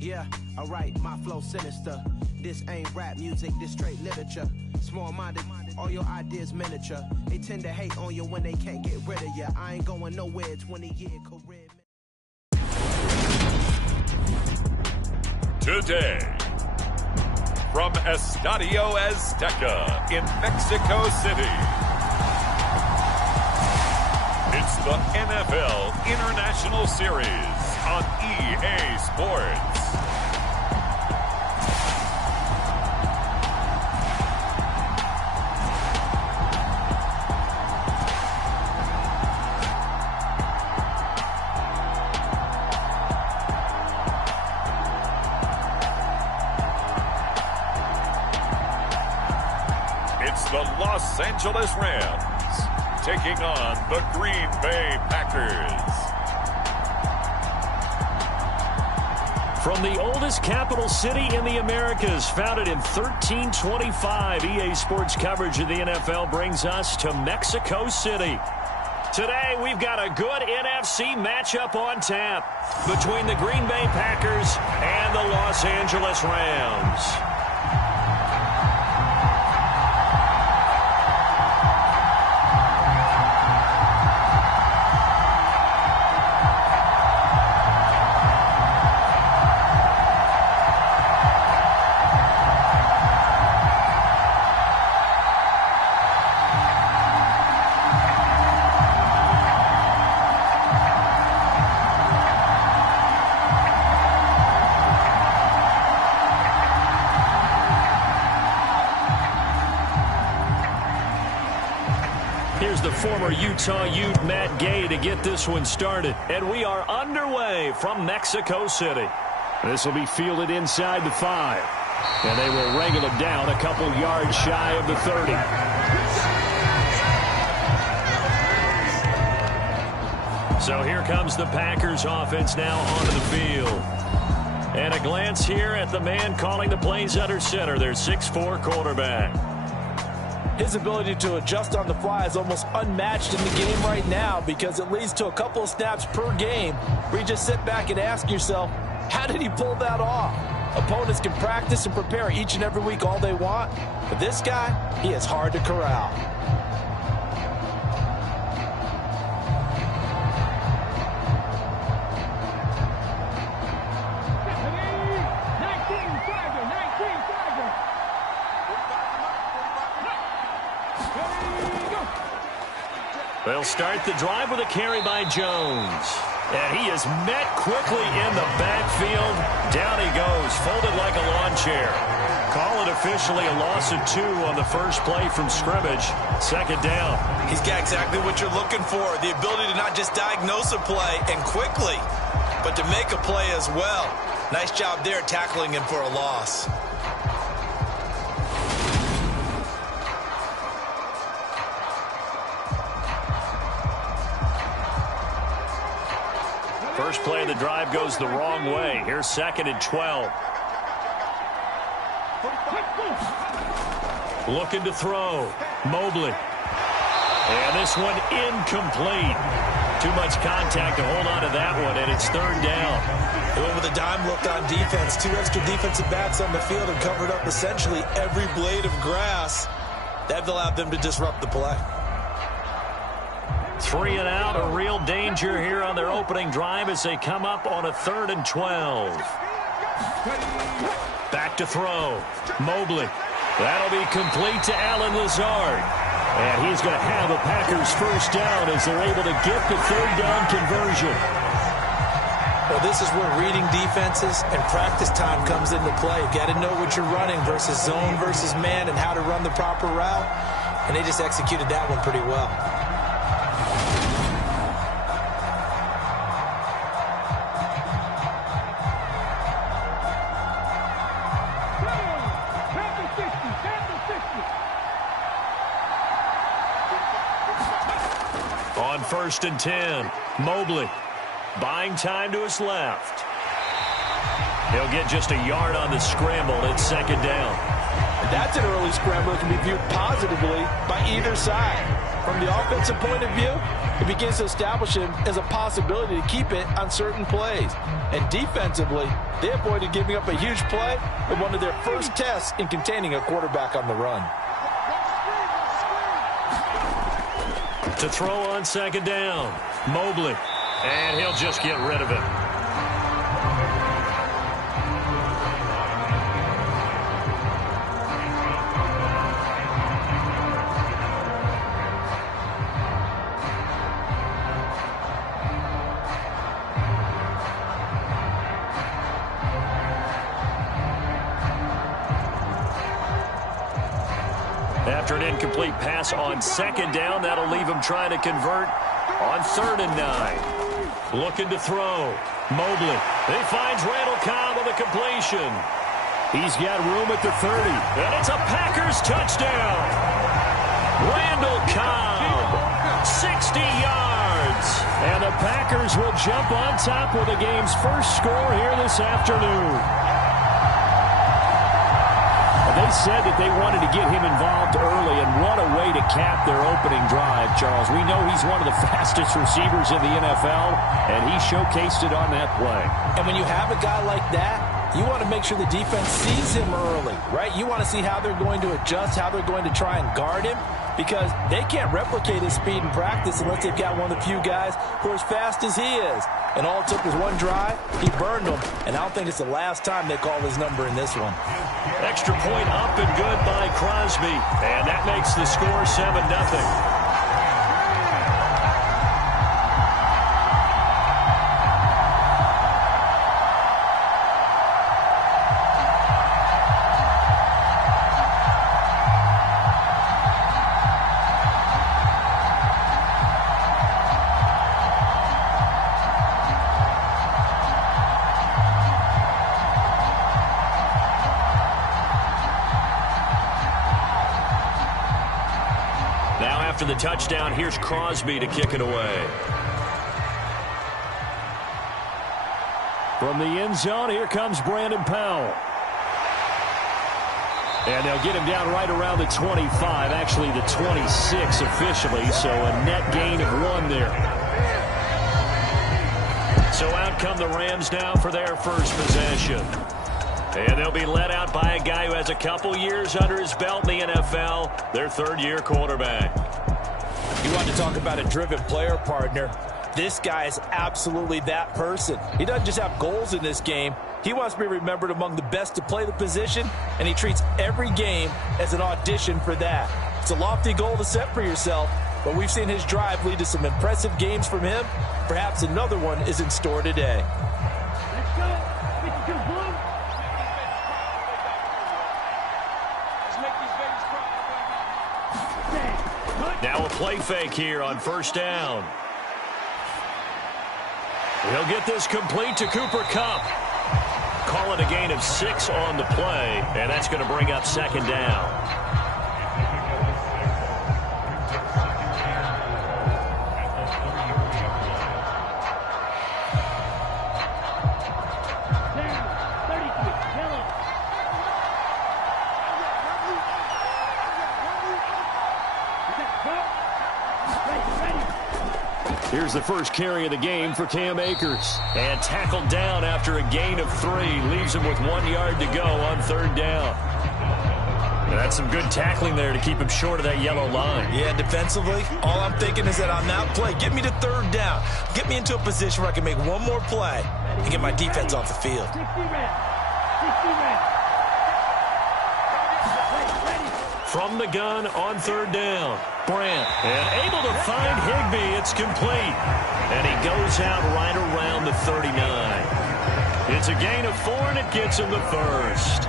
Yeah, alright, my flow sinister. This ain't rap music, this straight literature. Small-minded, all your ideas miniature. They tend to hate on you when they can't get rid of you. I ain't going nowhere, 20-year career. Today, from Estadio Azteca in Mexico City, it's the NFL International Series on EA Sports. It's the Los Angeles Rams taking on the Green Bay Packers. From the oldest capital city in the Americas, founded in 1325, EA Sports coverage of the NFL brings us to Mexico City. Today, we've got a good NFC matchup on tap between the Green Bay Packers and the Los Angeles Rams. Here's the former Utah Ute Matt Gay to get this one started. And we are underway from Mexico City. This will be fielded inside the 5. And they will wrangle it down a couple yards shy of the 30. So here comes the Packers offense now onto the field. And a glance here at the man calling the plays under center, their 6'4" quarterback. His ability to adjust on the fly is almost unmatched in the game right now because it leads to a couple of snaps per game where you just sit back and ask yourself, how did he pull that off? Opponents can practice and prepare each and every week all they want, but this guy, he is hard to corral. They'll start the drive with a carry by Jones. And he is met quickly in the backfield. Down he goes, folded like a lawn chair. Call it officially a loss of 2 on the first play from scrimmage. Second down. He's got exactly what you're looking for. The ability to not just diagnose a play and quickly, but to make a play as well. Nice job there tackling him for a loss. First play of the drive goes the wrong way. Here's 2nd and 12. Looking to throw. Mobley. And this one incomplete. Too much contact to hold on to that one, and it's 3rd down. They went with a dime look on defense. 2 extra defensive backs on the field and covered up essentially every blade of grass. That allowed them to disrupt the play. 3 and out, a real danger here on their opening drive as they come up on a 3rd and 12. Back to throw. Mobley. That'll be complete to Allen Lazard. And he's going to have a Packers first down as they're able to get the 3rd down conversion. Well, this is where reading defenses and practice time comes into play. Got to know what you're running versus zone versus man and how to run the proper route. And they just executed that one pretty well. On 1st and 10, Mobley buying time to his left. He'll get just a yard on the scramble. It's 2nd down. That's an early scramble that can be viewed positively by either side. From the offensive point of view, it begins to establish him as a possibility to keep it on certain plays. And defensively, they avoided giving up a huge play in one of their first tests in containing a quarterback on the run. To throw on second down, Mobley, and he'll just get rid of it. After an incomplete pass on second down, that'll leave him trying to convert on 3rd and 9. Looking to throw. Mobley. He finds Randall Cobb on the completion. He's got room at the 30. And it's a Packers touchdown. Randall Cobb. 60 yards. And the Packers will jump on top with the game's first score here this afternoon. They said that they wanted to get him involved early, and what a way to cap their opening drive, Charles. We know he's one of the fastest receivers in the NFL, and he showcased it on that play. And when you have a guy like that, you want to make sure the defense sees him early, right? You want to see how they're going to adjust, how they're going to try and guard him, because they can't replicate his speed in practice unless they've got one of the few guys who are as fast as he is. And all it took was one drive. He burned them, and I don't think it's the last time they call his number in this one. Extra point up and good by Crosby, and that makes the score 7-0. After the touchdown, here's Crosby to kick it away. From the end zone, here comes Brandon Powell. And they'll get him down right around the 25, actually the 26 officially, so a net gain of 1 there. So out come the Rams now for their first possession. And they'll be led out by a guy who has a couple years under his belt in the NFL, their 3rd-year quarterback. You want to talk about a driven player, partner. This guy is absolutely that person. He doesn't just have goals in this game. He wants to be remembered among the best to play the position, and he treats every game as an audition for that. It's a lofty goal to set for yourself, but we've seen his drive lead to some impressive games from him. Perhaps another one is in store today. Let's go. Let's go, Blue. Now a play fake here on 1st down. He'll get this complete to Cooper Kupp. Call it a gain of 6 on the play, and that's going to bring up 2nd down. Here's the first carry of the game for Cam Akers. And tackled down after a gain of 3. Leaves him with 1 yard to go on 3rd down. And that's some good tackling there to keep him short of that yellow line. Yeah, defensively, all I'm thinking is that on that play, get me to 3rd down. Get me into a position where I can make one more play and get my defense off the field. 60 reps. From the gun on 3rd down. Brandt, and able to find Higbee. It's complete. And he goes out right around the 39. It's a gain of 4, and it gets him the first.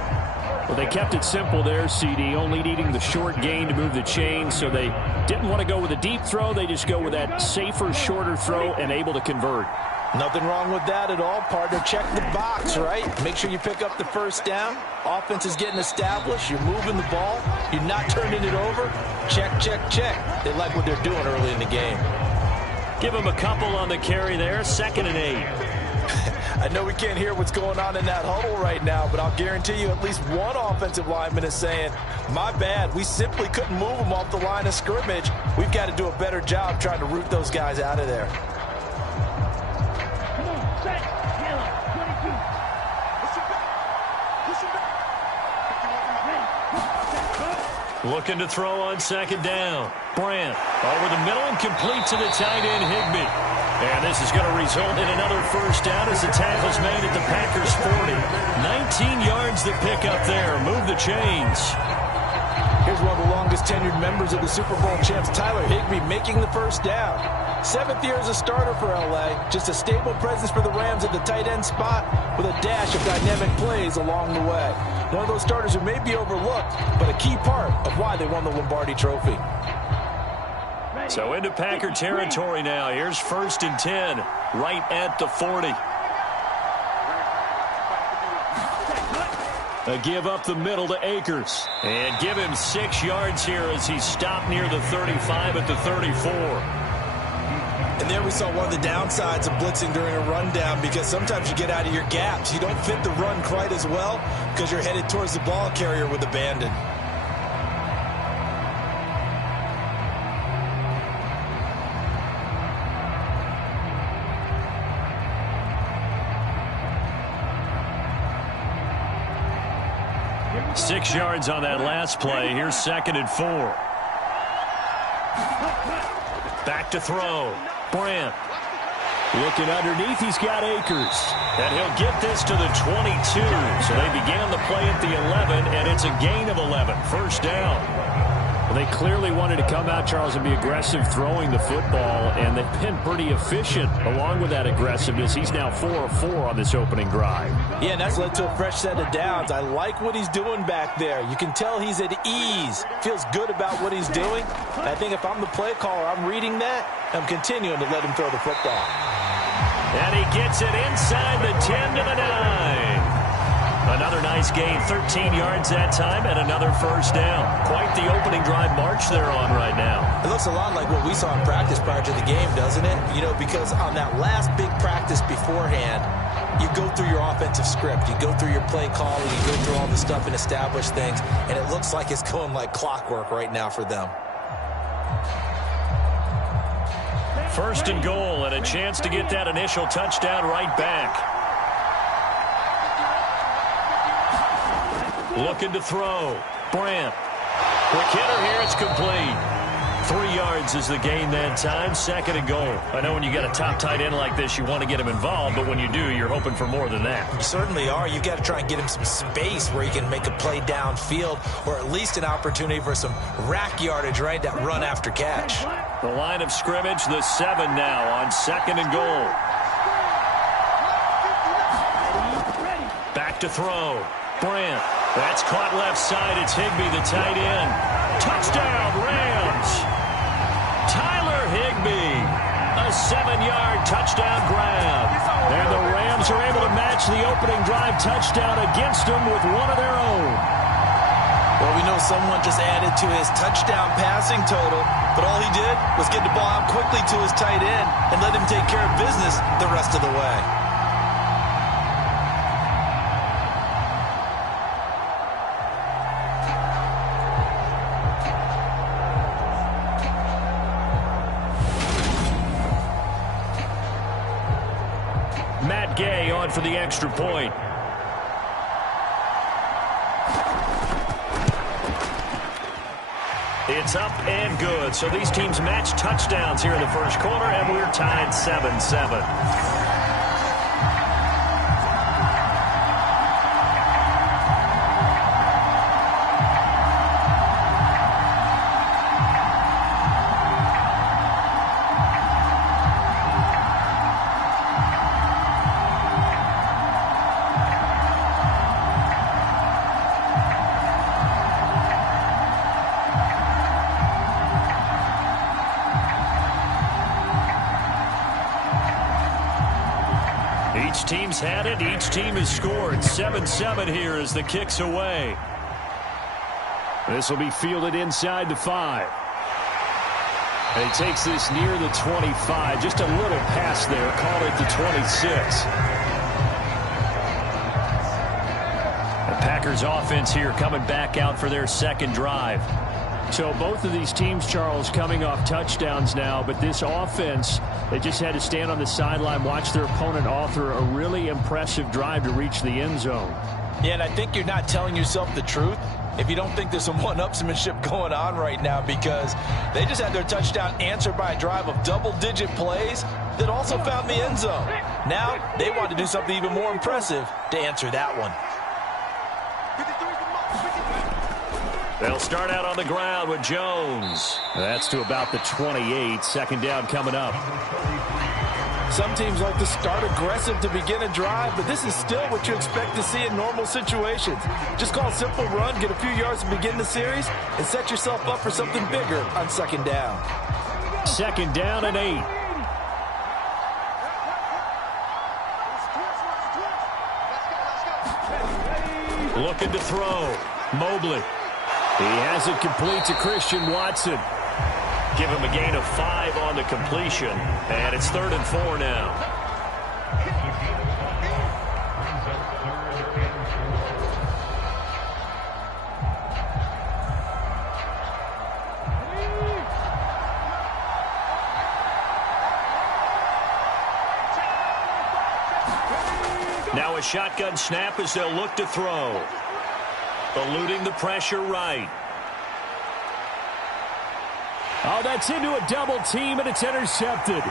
Well, they kept it simple there, CD, only needing the short gain to move the chain, so they didn't want to go with a deep throw. They just go with that safer, shorter throw and able to convert. Nothing wrong with that at all, partner. Check the box, right? Make sure you pick up the 1st down. Offense is getting established. You're moving the ball. You're not turning it over. Check, check, check. They like what they're doing early in the game. Give him a couple on the carry there. 2nd and 8. I know we can't hear what's going on in that huddle right now, but I'll guarantee you at least one offensive lineman is saying, my bad, we simply couldn't move them off the line of scrimmage. We've got to do a better job trying to root those guys out of there. Come on, set, yellow, 22. Looking to throw on second down. Brandt over the middle and complete to the tight end, Higbee. And this is going to result in another first down as the tackle's made at the Packers' 40. 19 yards to pick up there. Move the chains. Here's one of the longest tenured members of the Super Bowl champs, Tyler Higbee, making the first down. 7th year as a starter for LA. Just a stable presence for the Rams at the tight end spot with a dash of dynamic plays along the way. One of those starters who may be overlooked, but a key part of why they won the Lombardi Trophy. So into Packer territory now. Here's 1st and 10, right at the 40. A give up the middle to Akers. And give him 6 yards here as he stopped near the 35 at the 34. And there we saw one of the downsides of blitzing during a rundown, because sometimes you get out of your gaps. You don't fit the run quite as well because you're headed towards the ball carrier with abandon. Six yards on that last play. Here's 2nd and 4. Back to throw. Brandt. Looking underneath, he's got Akers. And he'll get this to the 22. So they began the play at the 11, and it's a gain of 11. First down. Well, they clearly wanted to come out, Charles, and be aggressive throwing the football, and they've been pretty efficient along with that aggressiveness. He's now 4 of 4 on this opening drive. Yeah, and that's led to a fresh set of downs. I like what he's doing back there. You can tell he's at ease. Feels good about what he's doing. And I think if I'm the play caller, I'm reading that. I'm continuing to let him throw the football. And he gets it inside the 10 to the 9. Another nice gain, 13 yards that time, and another first down. Quite the opening drive march they're on right now. It looks a lot like what we saw in practice prior to the game, doesn't it? You know, because on that last big practice beforehand, you go through your offensive script. You go through your play calling. You go through all the stuff and establish things, and it looks like it's going like clockwork right now for them. 1st and goal, and a chance to get that initial touchdown right back. Looking to throw. Brandt. Quick hitter here. It's complete. 3 yards is the gain that time. 2nd and goal. I know when you got a top tight end like this, you want to get him involved, but when you do, you're hoping for more than that. You certainly are. You've got to try and get him some space where he can make a play downfield, or at least an opportunity for some rack yardage, right? That run after catch. The line of scrimmage, the 7 now on 2nd and goal. Back to throw. Brandt. That's caught left side. It's Higbee, the tight end. Touchdown, Rams. Tyler Higbee. A 7-yard touchdown grab. And the Rams are able to match the opening drive touchdown against them with one of their own. Well, we know someone just added to his touchdown passing total, but all he did was get the ball out quickly to his tight end and let him take care of business the rest of the way. Gay on for the extra point. It's up and good. So these teams match touchdowns here in the first quarter, and we're tied 7-7. Each team's had it. Each team has scored. 7-7 here as the kick's away. This will be fielded inside the 5. And he takes this near the 25. Just a little pass there. Call it the 26. Packers offense here coming back out for their second drive. So both of these teams, Charles, coming off touchdowns now, but this offense, they just had to stand on the sideline, watch their opponent author a really impressive drive to reach the end zone. Yeah, and I think you're not telling yourself the truth if you don't think there's some one-upsmanship going on right now, because they just had their touchdown answered by a drive of double-digit plays that also found the end zone. Now they want to do something even more impressive to answer that one. They'll start out on the ground with Jones. That's to about the 28. Second down coming up. Some teams like to start aggressive to begin a drive, but this is still what you expect to see in normal situations. Just call a simple run, get a few yards to begin the series, and set yourself up for something bigger on second down. Second down and 8. Looking to throw. Mobley. He has it complete to Christian Watson. Give him a gain of 5 on the completion. And it's 3rd and 4 now. Now a shotgun snap as they'll look to throw. Eluding the pressure right. Oh, that's into a double team, and it's intercepted.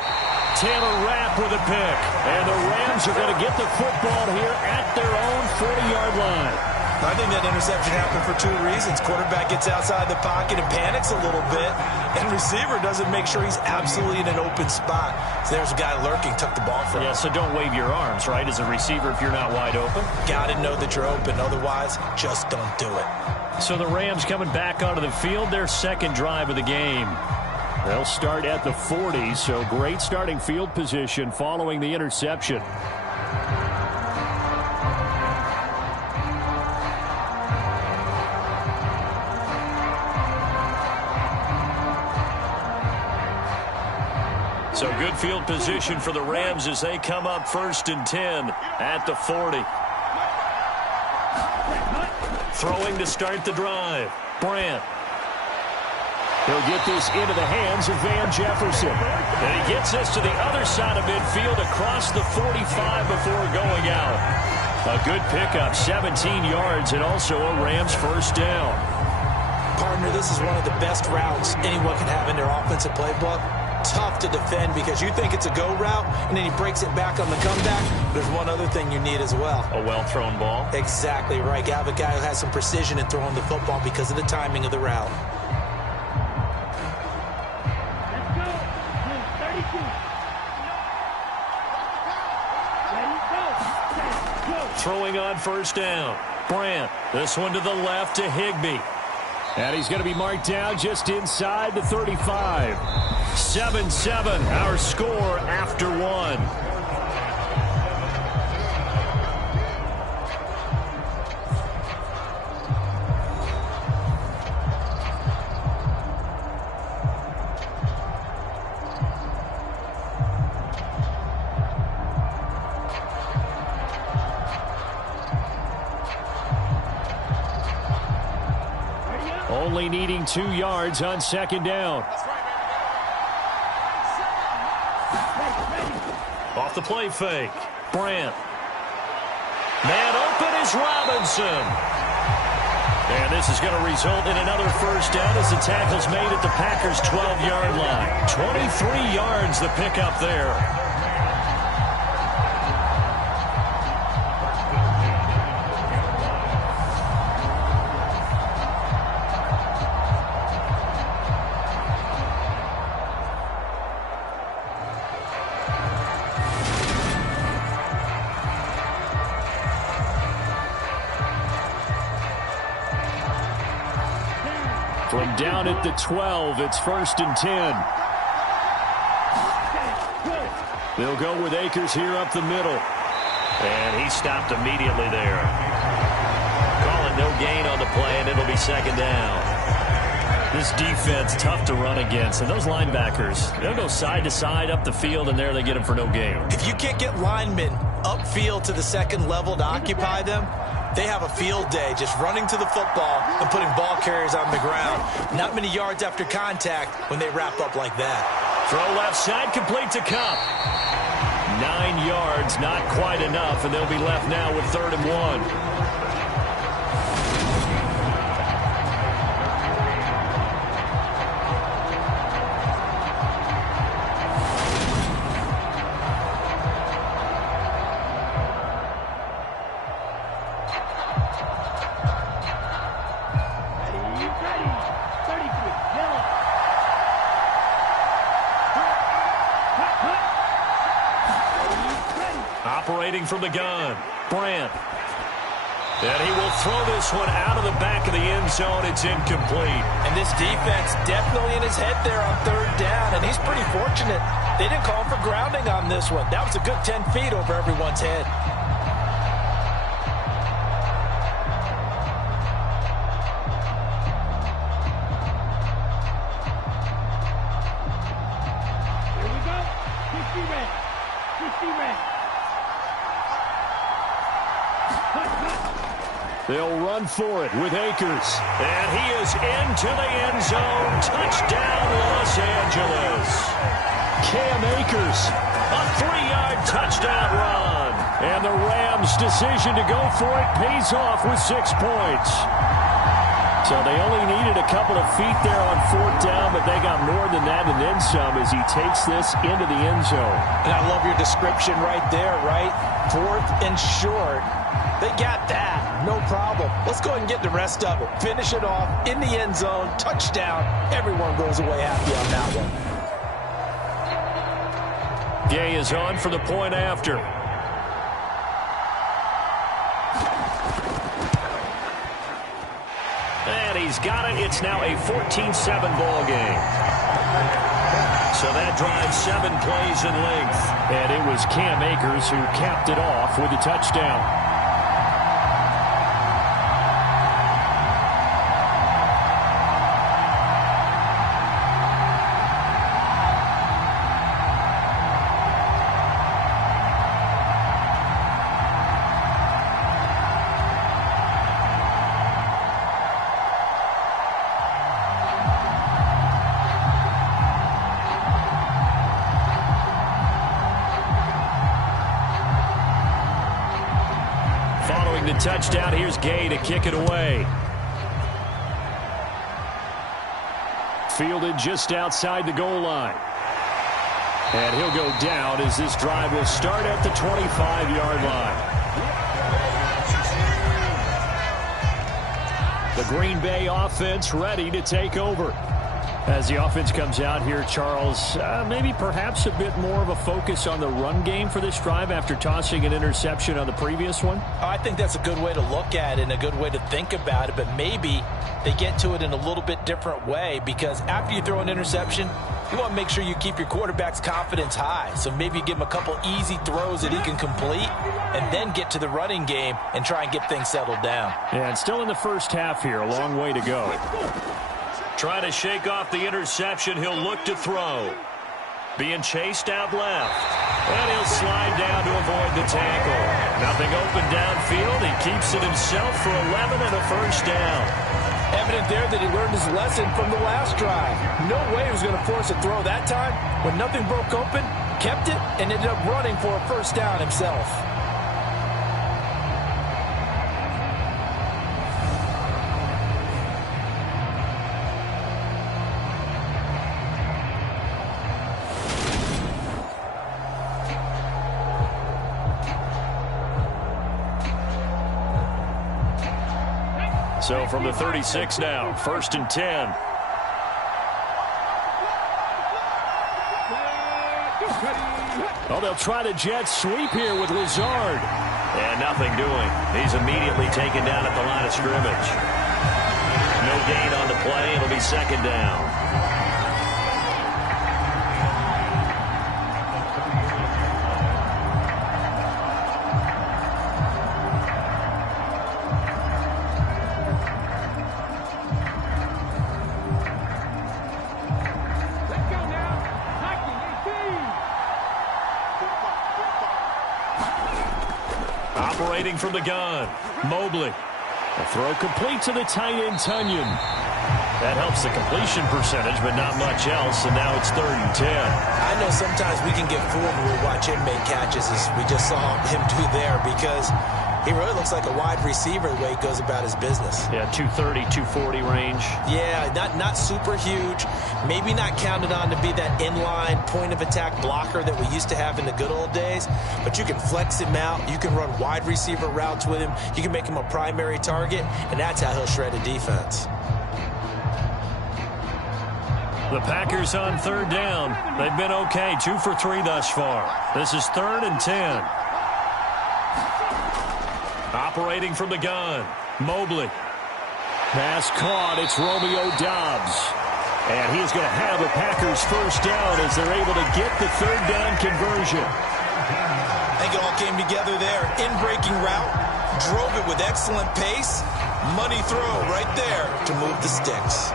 Taylor Rapp with a pick. And the Rams are going to get the football here at their own 40-yard line. I think that interception happened for 2 reasons. Quarterback gets outside the pocket and panics a little bit, and receiver doesn't make sure he's absolutely in an open spot. So there's a guy lurking, took the ball from him. Yeah, so don't wave your arms, right, as a receiver if you're not wide open. Got to know that you're open. Otherwise, just don't do it. So the Rams coming back onto the field, their second drive of the game. They'll start at the 40, so great starting field position following the interception. So good field position for the Rams as they come up 1st and 10 at the 40. Throwing to start the drive. Brandt. He'll get this into the hands of Van Jefferson. And he gets this to the other side of midfield across the 45 before going out. A good pickup, 17 yards, and also a Rams first down. Partner, this is one of the best routes anyone can have in their offensive playbook. Tough to defend because you think it's a go route, and then he breaks it back on the comeback. There's one other thing you need as well. A well-thrown ball. Exactly right. You have a guy who has some precision in throwing the football because of the timing of the route. Throwing on first down. Brandt. This one to the left to Higbee. And he's going to be marked down just inside the 35. 7-7, our score after 1. Only needing 2 yards on second down. Off the play fake. Brandt. Man open is Robinson. And this is going to result in another first down as the tackle's made at the Packers' 12-yard line. 23 yards the pickup there. From down at the 12, it's 1st and 10. They'll go with Akers here up the middle. And he stopped immediately there. Calling no gain on the play, and it'll be second down. This defense, tough to run against. And those linebackers, they'll go side to side up the field, and there they get them for no gain. If you can't get linemen upfield to the second level to occupy them, They have a field day just running to the football and putting ball carriers on the ground. Not many yards after contact when they wrap up like that. Throw left side, complete to Cup. 9 yards, not quite enough, and they'll be left now with 3rd and 1. Operating from the gun, Brandt. And he will throw this one out of the back of the end zone. It's incomplete. And this defense definitely in his head there on 3rd down, and he's pretty fortunate. They didn't call him for grounding on this one. That was a good 10 feet over everyone's head. Here we go. 50 red. 50 red. They'll run for it with Akers. And he is into the end zone. Touchdown, Los Angeles. Cam Akers, a 3-yard touchdown run. And the Rams' decision to go for it pays off with 6 points. So they only needed a couple of feet there on 4th down, but they got more than that and then some as he takes this into the end zone. And I love your description right there, right? 4th and short. They got that. No problem. Let's go ahead and get the rest of it. Finish it off in the end zone. Touchdown. Everyone goes away happy on that one. Gay is on for the point after. And he's got it. It's now a 14-7 ball game. So that drives 7 plays in length. And it was Cam Akers who capped it off with a touchdown. The touchdown. Here's Gay to kick it away. Fielded just outside the goal line. And he'll go down as this drive will start at the 25-yard line. The Green Bay offense ready to take over. As the offense comes out here, Charles, maybe perhaps a bit more of a focus on the run game for this drive after tossing an interception on the previous one? I think that's a good way to look at it and a good way to think about it, but maybe they get to it in a little bit different way because after you throw an interception, you want to make sure you keep your quarterback's confidence high. So maybe you give him a couple easy throws that he can complete and then get to the running game and try and get things settled down. Yeah, and still in the first half here, a long way to go. Trying to shake off the interception. He'll look to throw. Being chased out left. And he'll slide down to avoid the tackle. Nothing open downfield. He keeps it himself for 11 and a first down. Evident there that he learned his lesson from the last drive. No way he was going to force a throw that time. When nothing broke open, kept it, and ended up running for a first down himself. So from the 36 now, 1st and 10. Oh, they'll try the jet sweep here with Lazard. And nothing doing. He's immediately taken down at the line of scrimmage. No gain on the play. It'll be 2nd down. Operating from the gun, Mobley. A throw complete to the tight end, Tunyon. That helps the completion percentage, but not much else, and now it's 3rd and 10. I know sometimes we can get fooled when we watch him make catches, as we just saw him do there, because he really looks like a wide receiver the way he goes about his business. Yeah, 230, 240 range. Yeah, not super huge. Maybe not counted on to be that inline point-of-attack blocker that we used to have in the good old days. But you can flex him out. You can run wide receiver routes with him. You can make him a primary target, and that's how he'll shred a defense. The Packers on 3rd down. They've been okay, 2 for 3 thus far. This is 3rd and 10. Operating from the gun, Mobley. Pass caught, it's Romeo Doubs. And he's going to have a Packers first down as they're able to get the 3rd down conversion. I think it all came together there. In-breaking route, drove it with excellent pace. Money throw right there to move the sticks.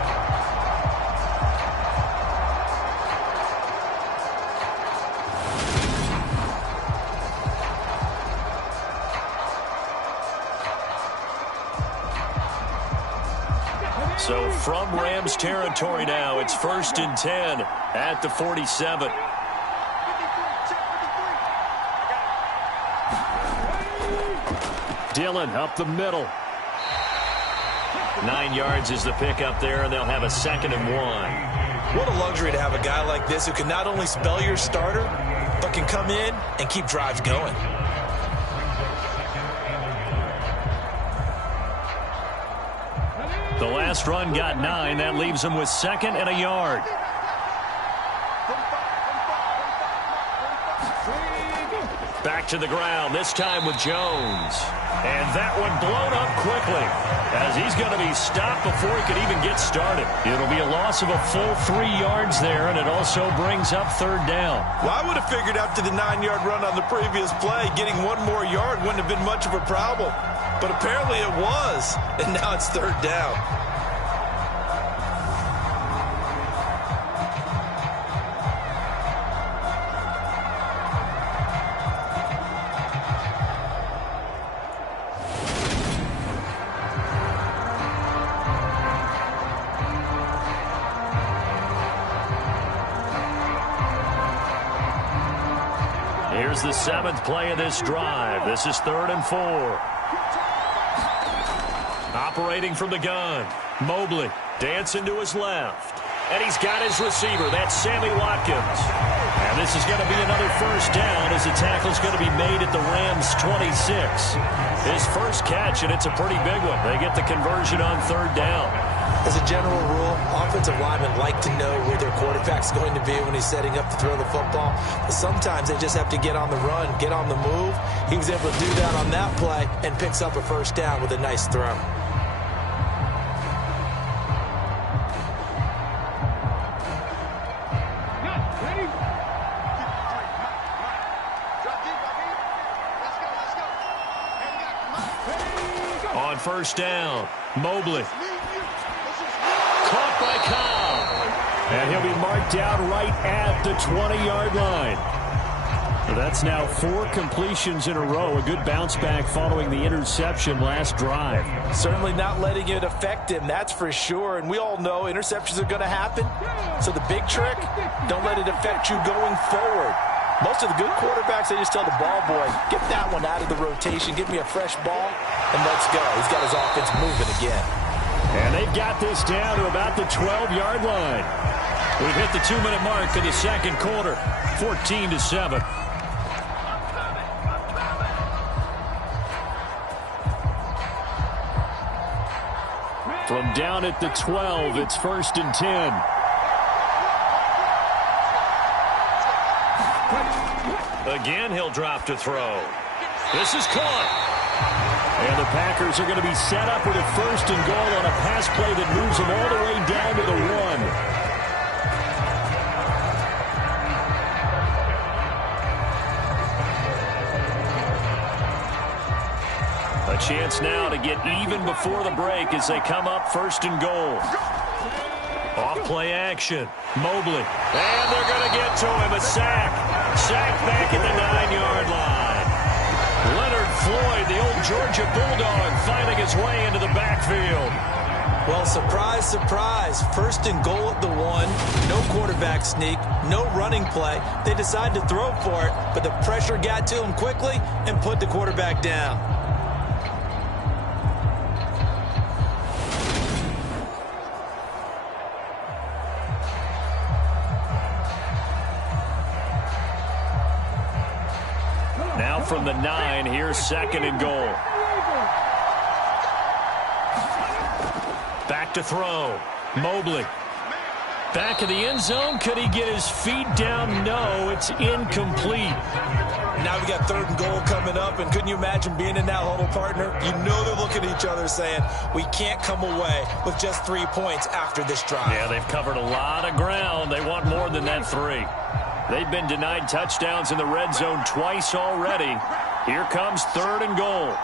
So from Rams territory now, it's 1st and 10 at the 47. Dillon up the middle. 9 yards is the pickup there, and they'll have a 2nd and 1. What a luxury to have a guy like this who can not only spell your starter, but can come in and keep drives going. The last run got 9. That leaves him with 2nd and a yard. Back to the ground, this time with Jones. And that one blown up quickly as he's going to be stopped before he could even get started. It'll be a loss of a full 3 yards there, and it also brings up 3rd down. Well, I would have figured after the 9-yard run on the previous play, getting 1 more yard wouldn't have been much of a problem. But apparently it was, and now it's 3rd down. Here's the 7th play of this drive. This is 3rd and 4. Operating from the gun, Mobley dancing to his left. And he's got his receiver. That's Sammy Watkins. And this is going to be another first down as the tackle's going to be made at the Rams' 26. His first catch, and it's a pretty big one. They get the conversion on 3rd down. As a general rule, offensive linemen like to know where their quarterback's going to be when he's setting up to throw the football. But sometimes they just have to get on the run, get on the move. He was able to do that on that play and picks up a first down with a nice throw. On first down, Mobley. Caught by Cobb. And he'll be marked down right at the 20-yard line. That's now 4 completions in a row. A good bounce back following the interception last drive. Certainly not letting it affect him, that's for sure. And we all know interceptions are going to happen. So the big trick, don't let it affect you going forward. Most of the good quarterbacks, they just tell the ball boy, get that one out of the rotation, give me a fresh ball, and let's go. He's got his offense moving again. And they've got this down to about the 12-yard line. We've hit the 2-minute mark of the second quarter, 14-7. From down at the 12, it's 1st and 10. Again, he'll drop to throw. This is caught. And the Packers are going to be set up with a 1st and goal on a pass play that moves them all the way down to the 1. A chance now to get even before the break as they come up 1st and goal. Off play action. Mobley. And they're going to get to him. A sack. Sack back at the 9-yard line. Leonard Floyd Georgia Bulldog finding his way into the backfield. Well, surprise, surprise. First and goal at the 1. No quarterback sneak. No running play. They decided to throw for it, but the pressure got to him quickly and put the quarterback down. Now from the 9, here's second and goal. Back to throw. Mobley. Back in the end zone. Could he get his feet down? No, it's incomplete. Now we got third and goal coming up, and couldn't you imagine being in that huddle, partner? You know they're looking at each other saying, we can't come away with just 3 points after this drive. Yeah, they've covered a lot of ground. They want more than that 3. They've been denied touchdowns in the red zone twice already. Here comes third and goal.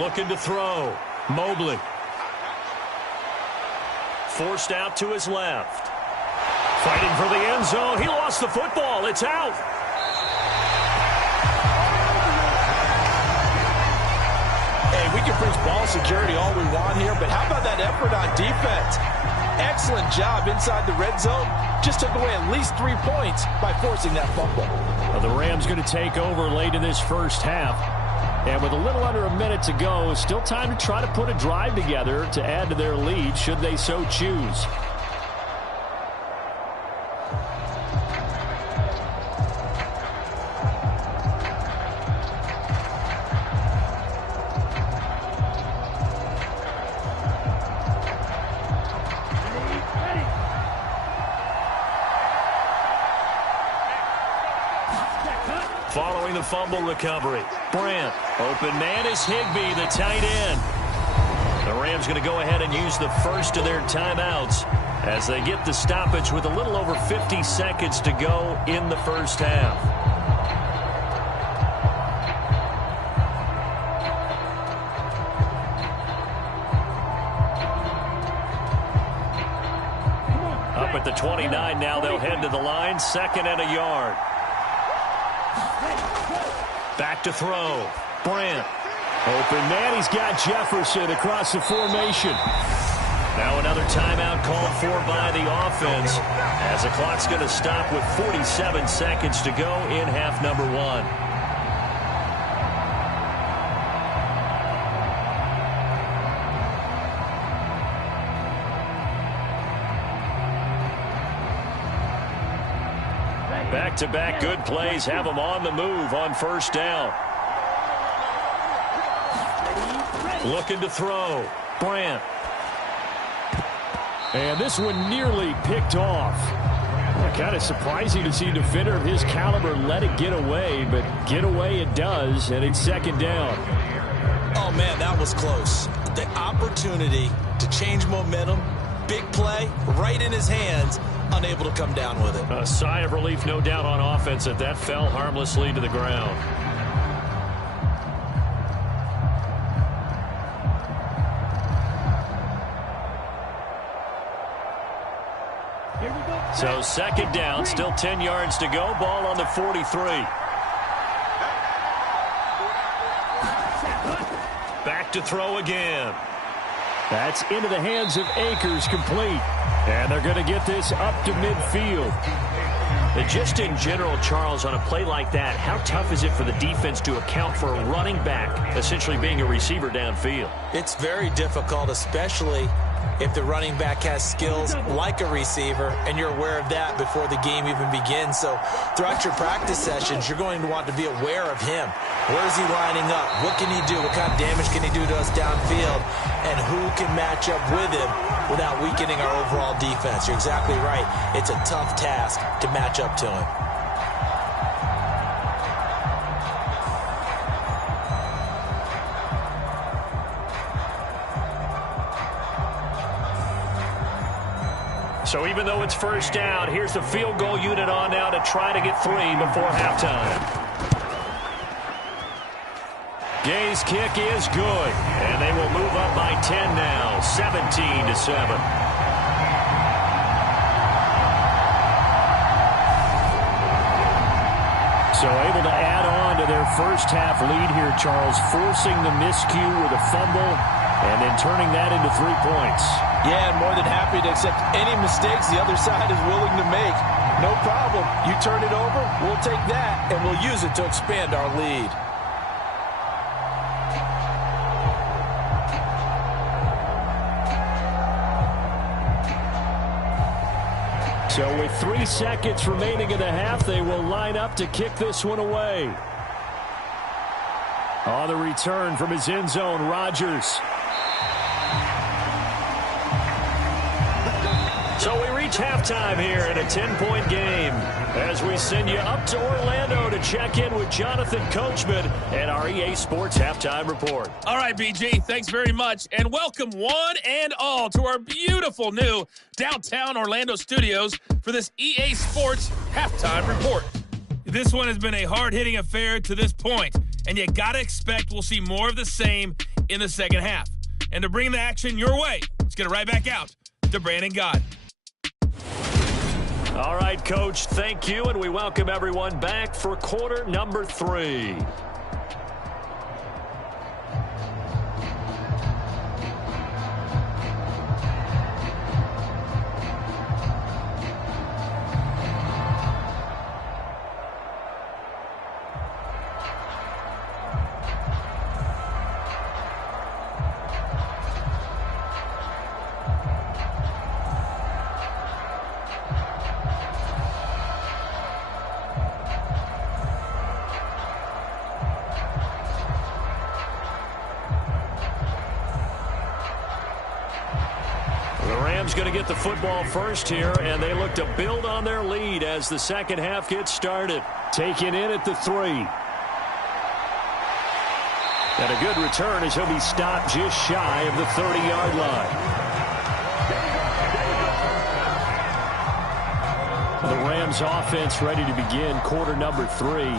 Looking to throw. Mobley. Forced out to his left. Fighting for the end zone. He lost the football. It's out. Hey, we can preach ball security all we want here, but how about that effort on defense? Excellent job inside the red zone. Just took away at least 3 points by forcing that fumble. Well, the Rams going to take over late in this first half. And with a little under a minute to go, still time to try to put a drive together to add to their lead should they so choose. Following the fumble recovery, Brandt. Open man is Higbee, the tight end. The Rams going to go ahead and use the first of their timeouts as they get the stoppage with a little over 50 seconds to go in the first half. Up at the 29 now, they'll head to the line, 2nd and a yard. Back to throw. Brandt. Open man. He's got Jefferson across the formation. Now another timeout called for by the offense as the clock's going to stop with 47 seconds to go in half number 1. Back-to-back good plays have them on the move on first down. Looking to throw. Brandt. And this one nearly picked off. Kind of surprising to see a defender of his caliber let it get away, but get away it does, and it's 2nd down. Oh, man, that was close. The opportunity to change momentum, big play, right in his hands, unable to come down with it. A sigh of relief, no doubt, on offense that fell harmlessly to the ground. So 2nd down, still 10 yards to go. Ball on the 43. Back to throw again. That's into the hands of Akers, complete. And they're going to get this up to midfield. And just in general, Charles, on a play like that, how tough is it for the defense to account for a running back essentially being a receiver downfield? It's very difficult, especially if the running back has skills like a receiver, and you're aware of that before the game even begins. So throughout your practice sessions, you're going to want to be aware of him. Where is he lining up? What can he do? What kind of damage can he do to us downfield? And who can match up with him without weakening our overall defense? You're exactly right. It's a tough task to match up to him. So even though it's first down, here's the field goal unit on now to try to get 3 before halftime. Gay's kick is good, and they will move up by 10 now, 17-7. So able to add on to their first half lead here, Charles, forcing the miscue with a fumble and then turning that into 3 points. Yeah, and more than happy to accept any mistakes the other side is willing to make. No problem. You turn it over, we'll take that, and we'll use it to expand our lead. So with 3 seconds remaining in the half, they will line up to kick this one away. On the return from his end zone, Rodgers. So we reach halftime here in a 10-point game as we send you up to Orlando to check in with Jonathan Coachman and our EA Sports Halftime Report. All right, BG, thanks very much. And welcome one and all to our beautiful new downtown Orlando studios for this EA Sports Halftime Report. This one has been a hard-hitting affair to this point, and you got to expect we'll see more of the same in the second half. And to bring the action your way, let's get it right back out to Brandon God. All right, Coach, thank you, and we welcome everyone back for quarter number 3. Going to get the football first here, and they look to build on their lead as the second half gets started. Taken in at the 3. And a good return as he'll be stopped just shy of the 30-yard line. The Rams offense ready to begin quarter number 3.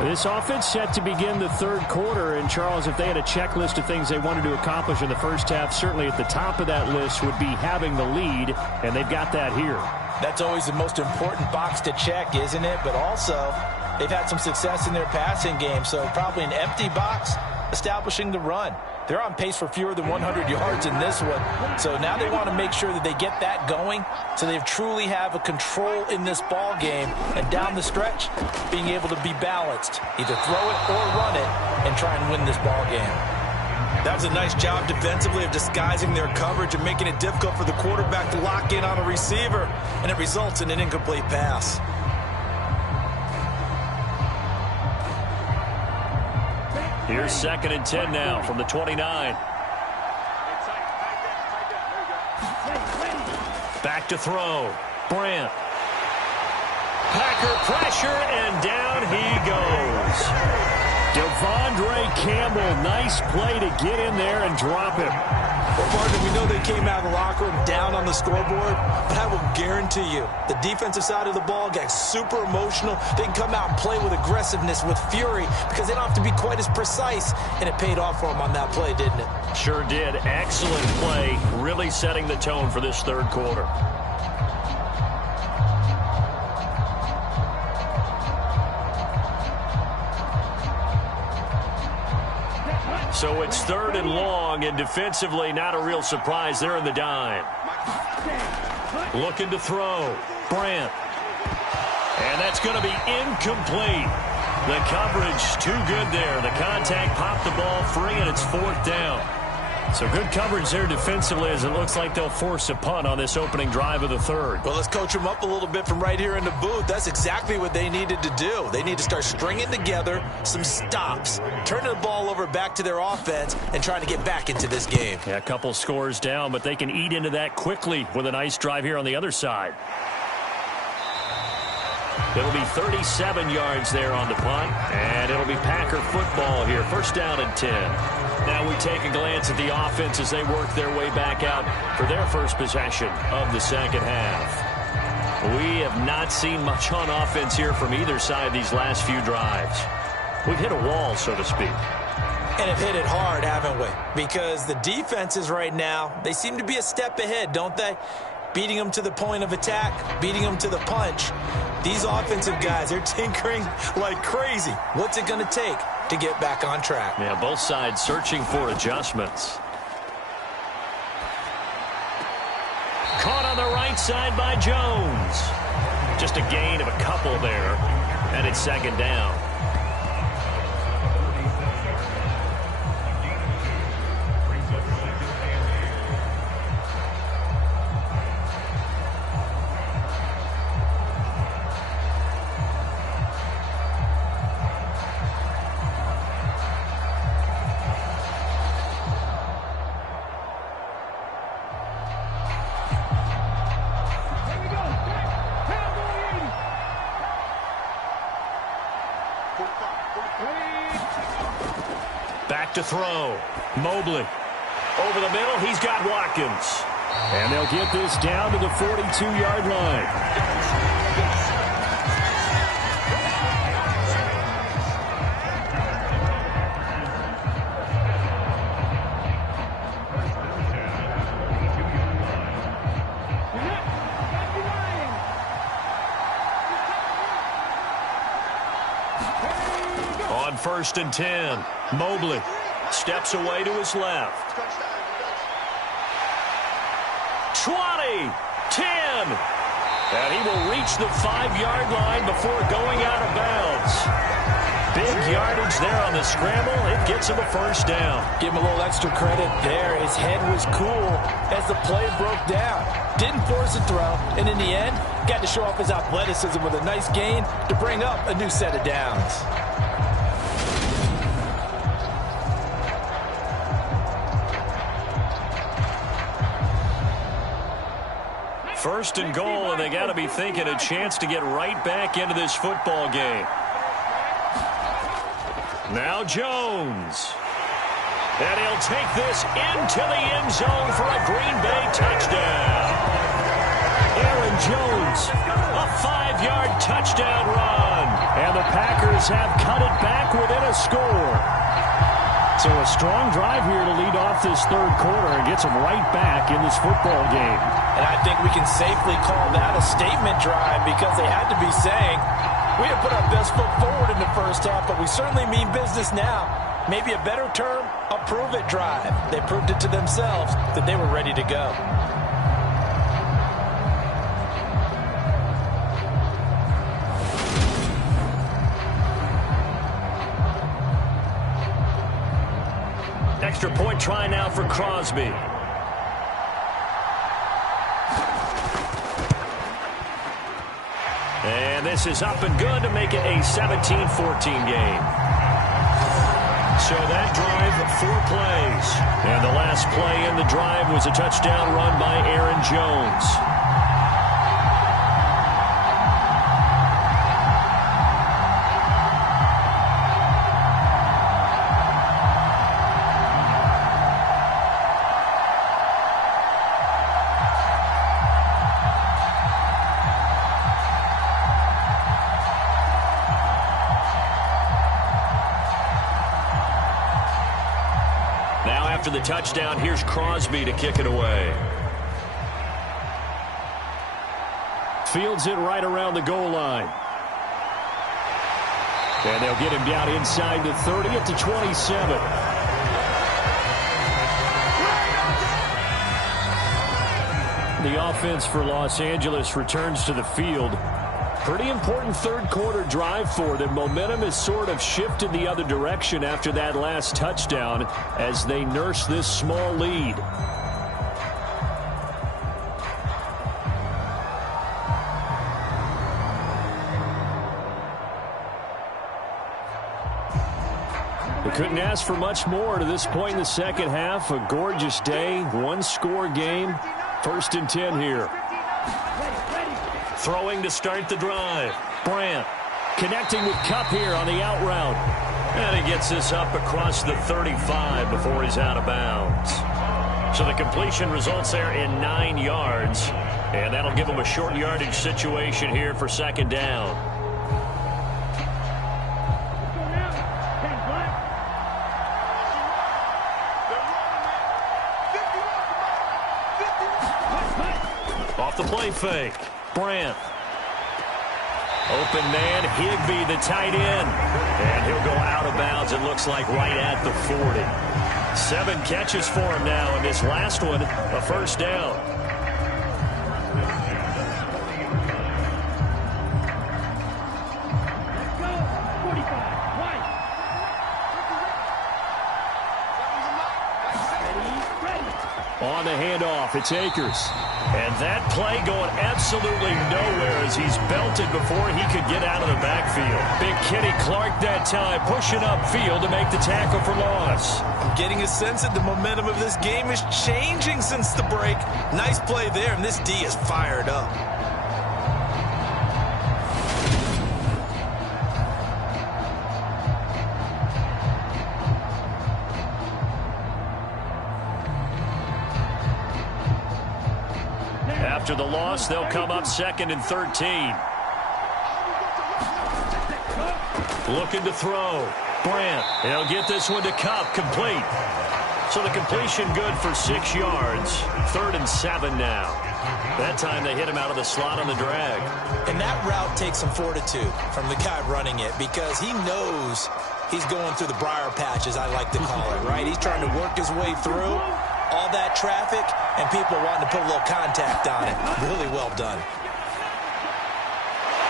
This offense set to begin the third quarter, and Charles, if they had a checklist of things they wanted to accomplish in the first half, certainly at the top of that list would be having the lead, and they've got that here. That's always the most important box to check, isn't it? But also, they've had some success in their passing game, so probably an empty box establishing the run. They're on pace for fewer than 100 yards in this one, so now they want to make sure that they get that going so they truly have a control in this ball game, and down the stretch, being able to be balanced, either throw it or run it, and try and win this ball game. That was a nice job defensively of disguising their coverage and making it difficult for the quarterback to lock in on a receiver, and it results in an incomplete pass. Here's 2nd and 10 now from the 29. Back to throw. Brandt. Packer pressure, and down he goes. Devondre Campbell, nice play to get in there and drop him. Well, partner, we know they came out of the locker room down on the scoreboard, but I will guarantee you the defensive side of the ball got super emotional. They can come out and play with aggressiveness, with fury, because they don't have to be quite as precise, and it paid off for them on that play, didn't it? Sure did. Excellent play, really setting the tone for this third quarter. So it's 3rd and long, and defensively not a real surprise. They're in the dime. Looking to throw. Brandt. And that's going to be incomplete. The coverage too good there. The contact popped the ball free, and it's 4th down. So good coverage there defensively as it looks like they'll force a punt on this opening drive of the third. Well, let's coach them up a little bit from right here in the booth. That's exactly what they needed to do. They need to start stringing together some stops, turning the ball over back to their offense, and trying to get back into this game. Yeah, a couple scores down, but they can eat into that quickly with a nice drive here on the other side. It'll be 37 yards there on the punt, and it'll be Packer football here. 1st down and 10. Now we take a glance at the offense as they work their way back out for their first possession of the second half. We have not seen much on offense here from either side these last few drives. We've hit a wall, so to speak. And have hit it hard, haven't we? Because the defenses right now, they seem to be a step ahead, don't they? Beating them to the point of attack, beating them to the punch. These offensive guys, they're tinkering like crazy. What's it going to take to get back on track? Yeah, both sides searching for adjustments. Caught on the right side by Jones. Just a gain of a couple there, and it's second down. Back to throw. Mobley. Over the middle, he's got Watkins. And they'll get this down to the 42-yard line. On 1st and 10, Mobley steps away to his left. 20, 10, and he will reach the 5-yard line before going out of bounds. Big yardage there on the scramble. It gets him a first down. Give him a little extra credit there. His head was cool as the play broke down. Didn't force a throw, and in the end, got to show off his athleticism with a nice gain to bring up a new set of downs. First and goal, and they got to be thinking a chance to get right back into this football game. Now Jones. And he'll take this into the end zone for a Green Bay touchdown. Aaron Jones, a 5-yard touchdown run. And the Packers have cut it back within a score. So a strong drive here to lead off this third quarter and gets them right back in this football game. And I think we can safely call that a statement drive because they had to be saying, we have put our best foot forward in the first half, but we certainly mean business now. Maybe a better term, a prove-it drive. They proved it to themselves that they were ready to go. Extra point try now for Crosby. And this is up and good to make it a 17-14 game. So that drive, 4 plays. And the last play in the drive was a touchdown run by Aaron Jones. After the touchdown, here's Crosby to kick it away. Fields it right around the goal line. And they'll get him down inside the 30 at the 27. The offense for Los Angeles returns to the field. Pretty important third quarter drive for them. Momentum has sort of shifted the other direction after that last touchdown as they nurse this small lead. They couldn't ask for much more to this point in the second half. A gorgeous day, one-score game. 1st and 10 here. Throwing to start the drive. Brandt connecting with Kupp here on the out route. And he gets this up across the 35 before he's out of bounds. So the completion results there in 9 yards. And that'll give him a short yardage situation here for second down. Off the play fake. Brandt. Open man, Higbee, the tight end. And he'll go out of bounds, it looks like, right at the 40. 7 catches for him now, and this last one, a first down. On the handoff, it's Akers. And that play going absolutely nowhere as he's belted before he could get out of the backfield. Big Kenny Clark that time pushing upfield to make the tackle for loss. I'm getting a sense that the momentum of this game is changing since the break. Nice play there, and this D is fired up. After the loss, they'll come up 2nd and 13. Looking to throw. Brandt, he'll get this one to Cup, complete. So the completion good for 6 yards. 3rd and 7 now. That time they hit him out of the slot on the drag. And that route takes some fortitude from the guy running it because he knows he's going through the briar patch, as I like to call it, right? He's trying to work his way through all that traffic and people wanting to put a little contact on it. Really well done.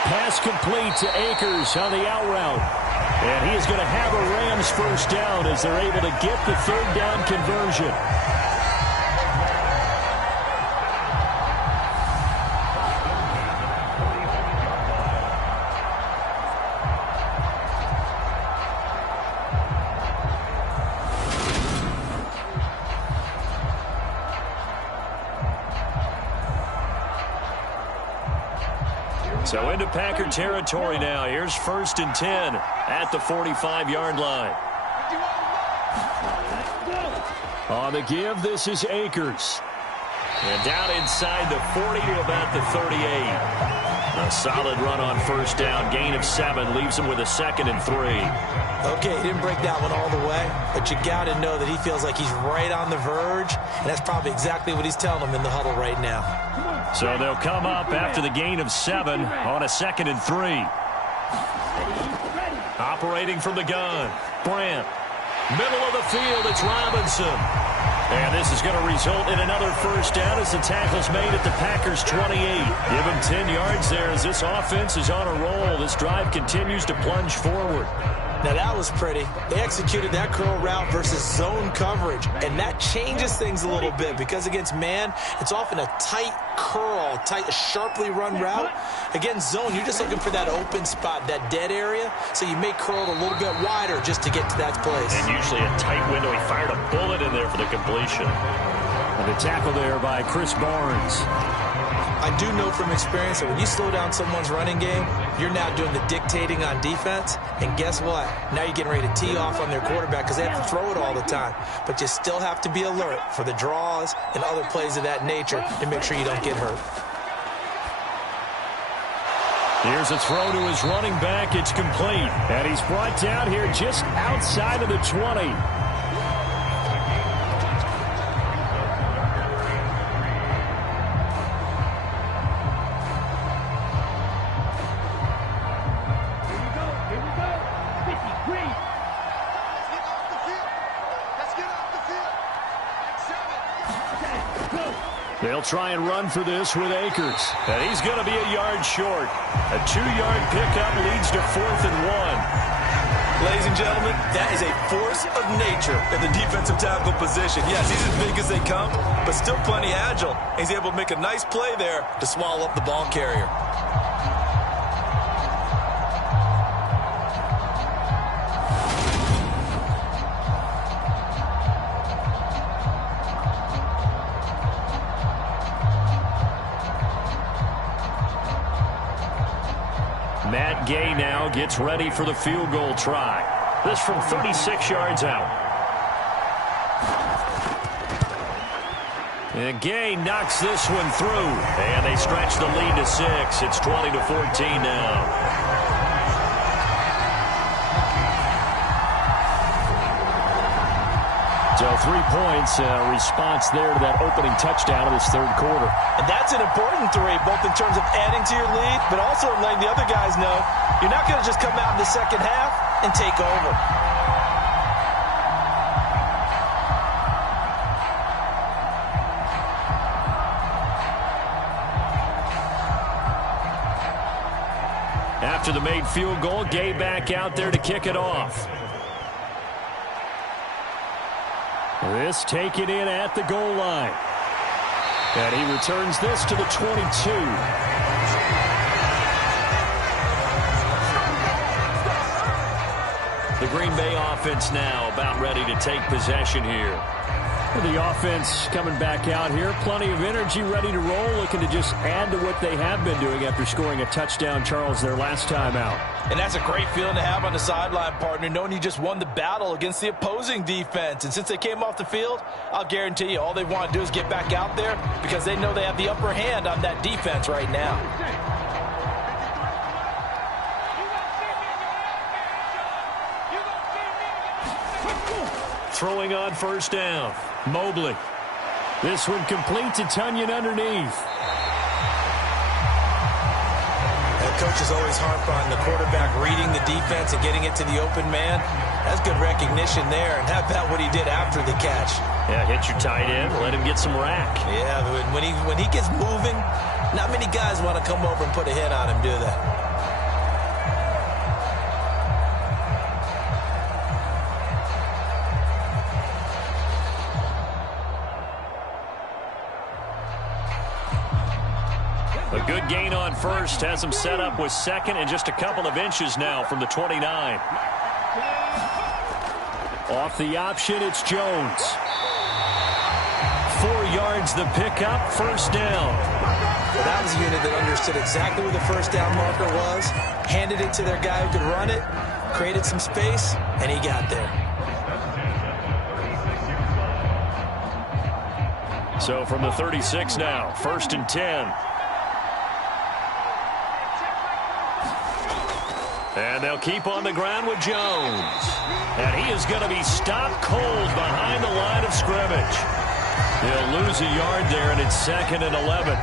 Pass complete to Akers on the out route. And he is going to have a Rams first down as they're able to get the 3rd down conversion. So into Packer territory now. Here's 1st and 10 at the 45-yard line. On the give, this is Akers. And down inside the 40 to about the 38. A solid run on first down. Gain of 7 leaves him with a 2nd and 3. Okay, he didn't break that one all the way, but you got to know that he feels like he's right on the verge, and that's probably exactly what he's telling them in the huddle right now. So they'll come up after the gain of 7 on a 2nd and 3. Operating from the gun, Brandt. Middle of the field, it's Robinson. And this is going to result in another first down as the tackle's made at the Packers' 28. Give him 10 yards there as this offense is on a roll. This drive continues to plunge forward. Now that was pretty. They executed that curl route versus zone coverage, and that changes things a little bit because against man, it's often a tight curl, tight, sharply run route. Against zone, you're just looking for that open spot, that dead area, so you may curl it a little bit wider just to get to that place. And usually a tight window. He fired a bullet in there for the completion. And the tackle there by Chris Barnes. I do know from experience that when you slow down someone's running game, you're now doing the dictating on defense. And guess what? Now you're getting ready to tee off on their quarterback because they have to throw it all the time. But you still have to be alert for the draws and other plays of that nature to make sure you don't get hurt. Here's a throw to his running back. It's complete. And he's brought down here just outside of the 20. They'll try and run for this with Akers. And he's going to be a yard short. A 2-yard pickup leads to 4th and 1. Ladies and gentlemen, that is a force of nature in the defensive tackle position. Yes, he's as big as they come, but still plenty agile. He's able to make a nice play there to swallow up the ball carrier. Matt Gay now gets ready for the field goal try. This from 36 yards out. And Gay knocks this one through. And they stretch the lead to 6. It's 20-14 now. So 3 points, response there to that opening touchdown of this third quarter. And that's an important 3, both in terms of adding to your lead, but also in letting the other guys know you're not going to just come out in the second half and take over. After the made field goal, Gay back out there to kick it off. This taken in at the goal line. And he returns this to the 22. The Green Bay offense now about ready to take possession here. The offense coming back out here. Plenty of energy, ready to roll, looking to just add to what they have been doing after scoring a touchdown, Charles, their last time out. And that's a great feeling to have on the sideline, partner, knowing you just won the battle against the opposing defense. And since they came off the field, I'll guarantee you all they want to do is get back out there because they know they have the upper hand on that defense right now. Throwing on first down. Mobley. This one complete to Tunyon underneath. That coach is always harp on the quarterback reading the defense and getting it to the open man. That's good recognition there. And how about what he did after the catch? Yeah, hit your tight end. Let him get some rack. Yeah, when he gets moving, not many guys want to come over and put a hit on him, do they? A good gain on first has him set up with second and just a couple of inches now from the 29. Off the option, it's Jones. 4 yards the pickup, first down. Well, that was a unit that understood exactly where the first down marker was, handed it to their guy who could run it, created some space, and he got there. So from the 36 now, first and 10. And they'll keep on the ground with Jones. And he is going to be stopped cold behind the line of scrimmage. He'll lose a yard there, and it's second and 11.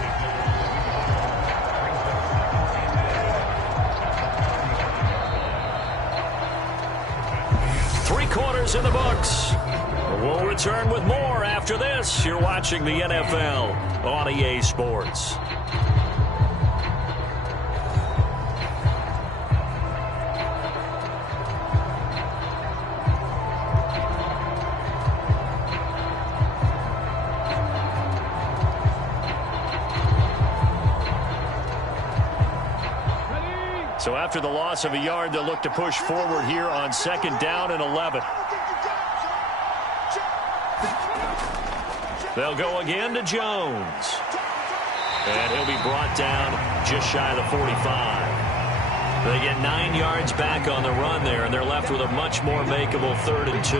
Three quarters in the books. We'll return with more after this. You're watching the NFL on EA Sports. So after the loss of a yard, they'll look to push forward here on second down and 11. They'll go again to Jones. And he'll be brought down just shy of the 45. They get 9 yards back on the run there, and they're left with a much more makeable 3rd and 2.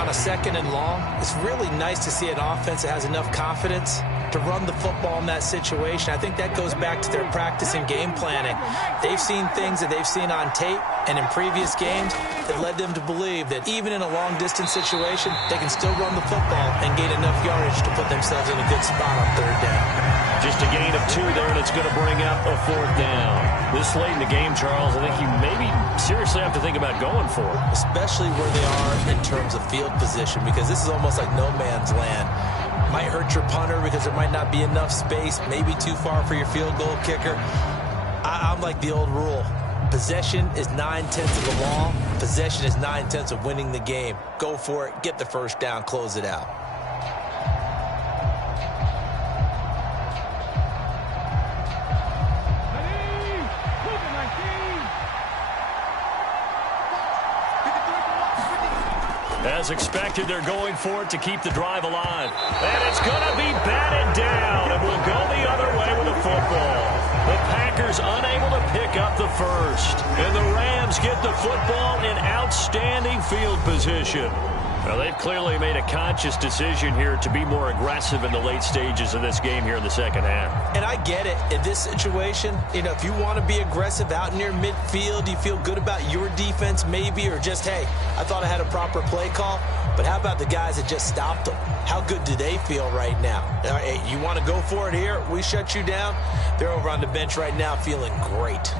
On a second and long, it's really nice to see an offense that has enough confidence to run the football in that situation. I think that goes back to their practice and game planning. They've seen things that they've seen on tape and in previous games that led them to believe that even in a long-distance situation, they can still run the football and gain enough yardage to put themselves in a good spot on 3rd down. Just a gain of 2 there, and it's going to bring up a 4th down. This late in the game, Charles, I think you maybe seriously have to think about going for it. Especially where they are in terms of field position, because this is almost like no man's land. Might hurt your punter because there might not be enough space, maybe too far for your field goal kicker. I'm like the old rule. Possession is 9/10 of the law. Possession is 9/10 of winning the game. Go for it, get the first down, close it out. As expected, they're going for it to keep the drive alive. And it's going to be batted down, and we'll go the other way with the football. The Packers unable to pick up the first. And the Rams get the football in outstanding field position. Well, they've clearly made a conscious decision here to be more aggressive in the late stages of this game here in the second half. And I get it. In this situation, if you want to be aggressive out near midfield, you feel good about your defense maybe, or just, hey, I thought I had a proper play call. But how about the guys that just stopped them? How good do they feel right now? Hey, you want to go for it here? We shut you down? They're over on the bench right now feeling great.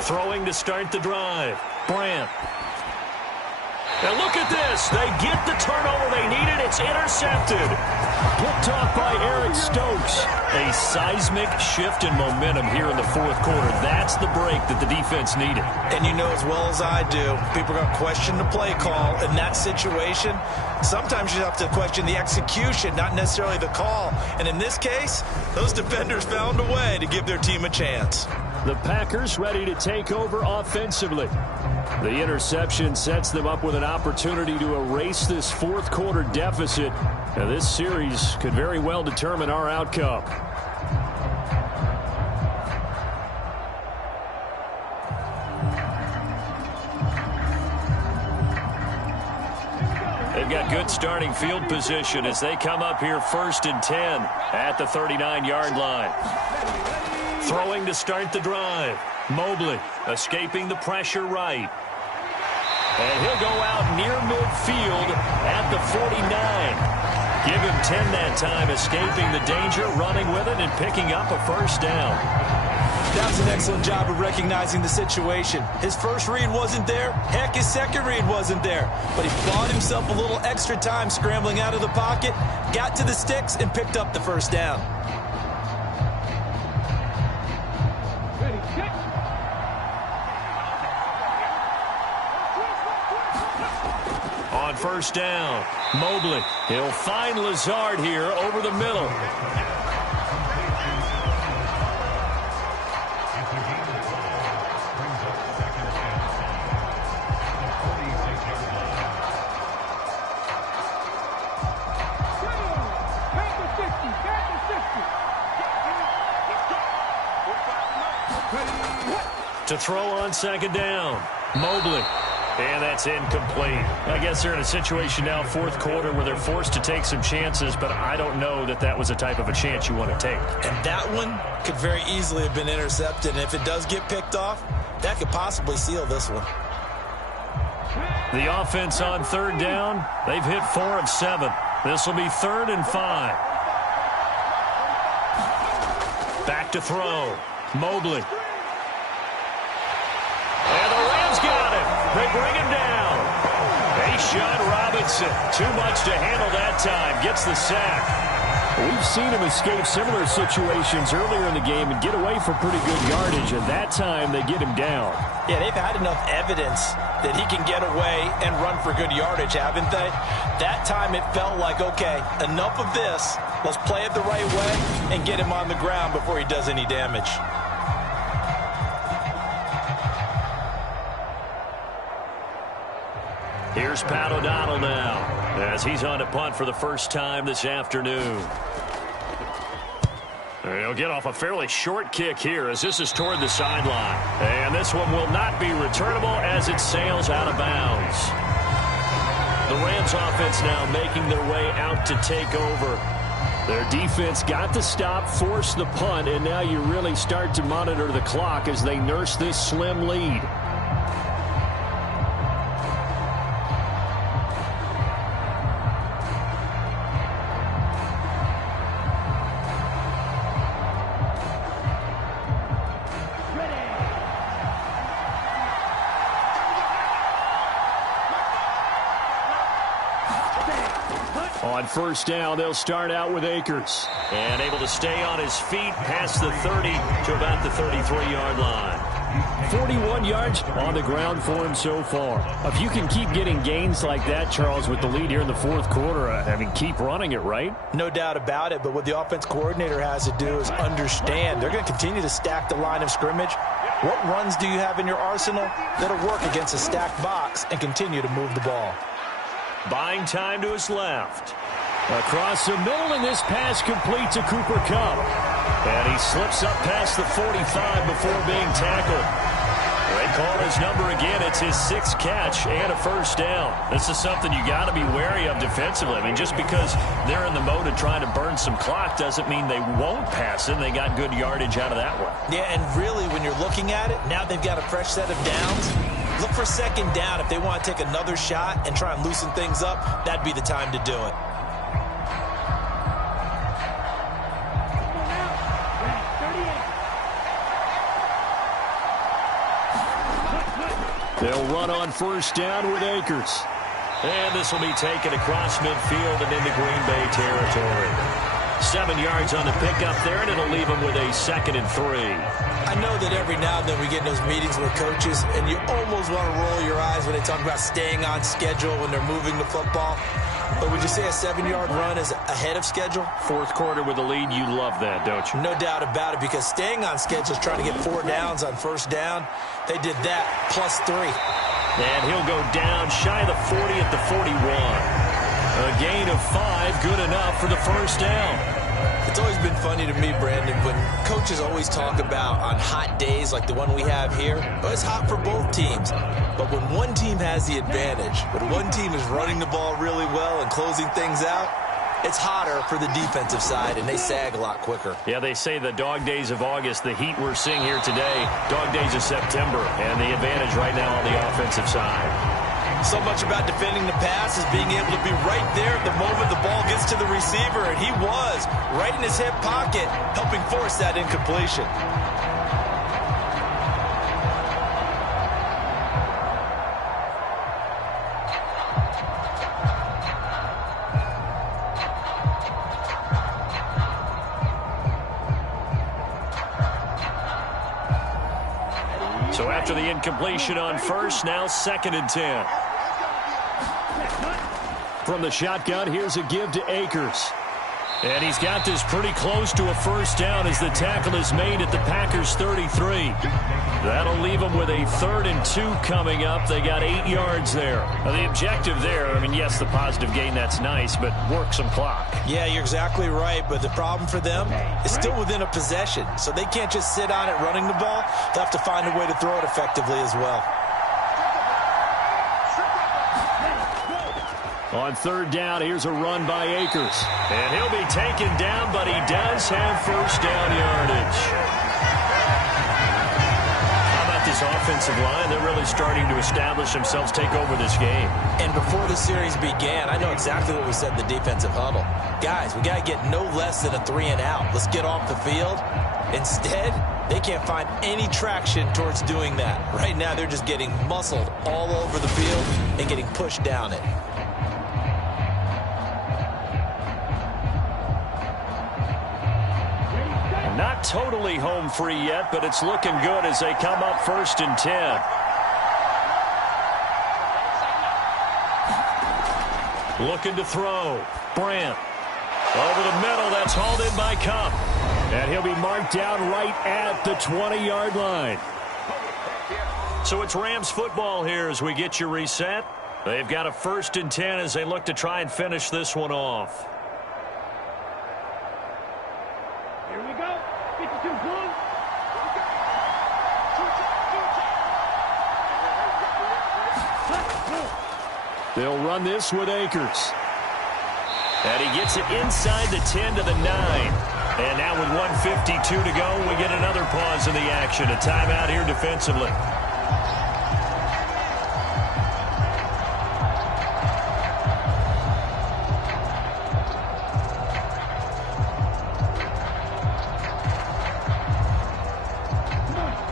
Throwing to start the drive. Brandt. And look at this. They get the turnover they needed. It's intercepted. Picked off by Eric Stokes. A seismic shift in momentum here in the fourth quarter. That's the break that the defense needed. And you know as well as I do, people are going to question the play call in that situation. Sometimes you have to question the execution, not necessarily the call. And in this case, those defenders found a way to give their team a chance. The Packers ready to take over offensively. The interception sets them up with an opportunity to erase this fourth quarter deficit. Now, this series could very well determine our outcome. They've got good starting field position as they come up here 1st and 10 at the 39-yard line. Throwing to start the drive. Mobley escaping the pressure right. And he'll go out near midfield at the 49. Give him 10 that time, escaping the danger, running with it, and picking up a first down. That was an excellent job of recognizing the situation. His first read wasn't there. Heck, his second read wasn't there. But he bought himself a little extra time scrambling out of the pocket, got to the sticks, and picked up the first down. On first down, Mobley. He'll find Lazard here over the middle. To throw on second down, Mobley. And that's incomplete. I guess they're in a situation now, fourth quarter, where they're forced to take some chances, but I don't know that that was a type of a chance you want to take. And that one could very easily have been intercepted. And if it does get picked off, that could possibly seal this one. The offense on third down, they've hit 4 of 7. This will be 3rd and 5. Back to throw. Mobley. And the Rams got him. They bring him down. Ashawn Robinson, too much to handle that time, gets the sack. We've seen him escape similar situations earlier in the game and get away for pretty good yardage, and that time they get him down. Yeah, they've had enough evidence that he can get away and run for good yardage, haven't they? That time it felt like, okay, enough of this. Let's play it the right way and get him on the ground before he does any damage. Here's Pat O'Donnell now as he's on a punt for the first time this afternoon. He'll get off a fairly short kick here as this is toward the sideline. And this one will not be returnable as it sails out of bounds. The Rams offense now making their way out to take over. Their defense got the stop, forced the punt, and now you really start to monitor the clock as they nurse this slim lead. On first down, they'll start out with Akers. And able to stay on his feet past the 30 to about the 33-yard line. 41 yards on the ground for him so far. If you can keep getting gains like that, Charles, with the lead here in the fourth quarter, I mean, keep running it, right? No doubt about it, but what the offense coordinator has to do is understand. They're going to continue to stack the line of scrimmage. What runs do you have in your arsenal that'll work against a stacked box and continue to move the ball? Buying time to his left. Across the middle, and this pass complete to Cooper Kupp. And he slips up past the 45 before being tackled. They call his number again. It's his 6th catch and a first down. This is something you got to be wary of defensively. I mean, just because they're in the mode of trying to burn some clock doesn't mean they won't pass it. They got good yardage out of that one. Yeah, and really, when you're looking at it, now they've got a fresh set of downs. Look for second down. If they want to take another shot and try and loosen things up, that'd be the time to do it. They'll run on first down with Akers. And this will be taken across midfield and into Green Bay territory. 7 yards on the pickup there, and it'll leave them with a 2nd and 3. I know that every now and then we get in those meetings with coaches, and you almost want to roll your eyes when they talk about staying on schedule when they're moving the football. But would you say a 7-yard run is ahead of schedule? 4th quarter with a lead, you love that, don't you? No doubt about it, because staying on schedule is trying to get 4 downs on first down. They did that, plus 3. And he'll go down shy of the 40 at the 41. A gain of 5, good enough for the first down. It's always been funny to me, Brandon, when coaches always talk about on hot days like the one we have here. Well, it's hot for both teams. But when one team has the advantage, when one team is running the ball really well and closing things out, it's hotter for the defensive side, and they sag a lot quicker. Yeah, they say the dog days of August, the heat we're seeing here today, dog days of September, and the advantage right now on the offensive side. So much about defending the pass is being able to be right there at the moment the ball gets to the receiver, and he was right in his hip pocket, helping force that incompletion. So after the incompletion on first, now 2nd and 10. From the shotgun, here's a give to Akers. And he's got this pretty close to a first down as the tackle is made at the Packers' 33. That'll leave them with a 3rd and 2 coming up. They got 8 yards there. Now, the objective there, I mean, yes, the positive gain, that's nice, but work some clock. Yeah, you're exactly right, but the problem for them is still within a possession, so they can't just sit on it running the ball. They'll have to find a way to throw it effectively as well. On 3rd down, here's a run by Akers. And he'll be taken down, but he does have first down yardage. How about this offensive line? They're really starting to establish themselves, take over this game. And before the series began, I know exactly what we said in the defensive huddle. Guys, we got to get no less than a 3 and out. Let's get off the field. Instead, they can't find any traction towards doing that. Right now, they're just getting muscled all over the field and getting pushed down it. Not totally home free yet, but it's looking good as they come up 1st and 10. Looking to throw. Brandt. Over the middle, that's hauled in by Kupp. And he'll be marked down right at the 20-yard line. So it's Rams football here as we get you reset. They've got a 1st and 10 as they look to try and finish this one off. They'll run this with Akers. And he gets it inside the 10 to the 9. And now with 1:52 to go, we get another pause in the action. A timeout here defensively.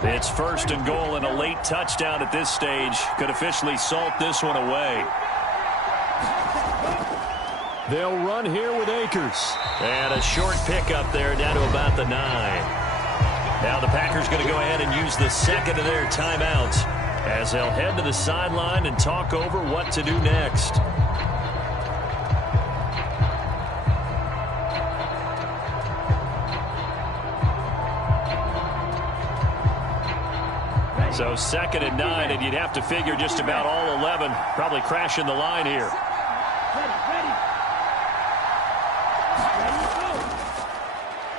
It's 1st and goal, and a late touchdown at this stage could officially salt this one away. They'll run here with Akers. And a short pickup there down to about the 9. Now the Packers going to go ahead and use the 2nd of their timeouts as they'll head to the sideline and talk over what to do next. So 2nd and 9, and you'd have to figure just about all 11 probably crashing the line here.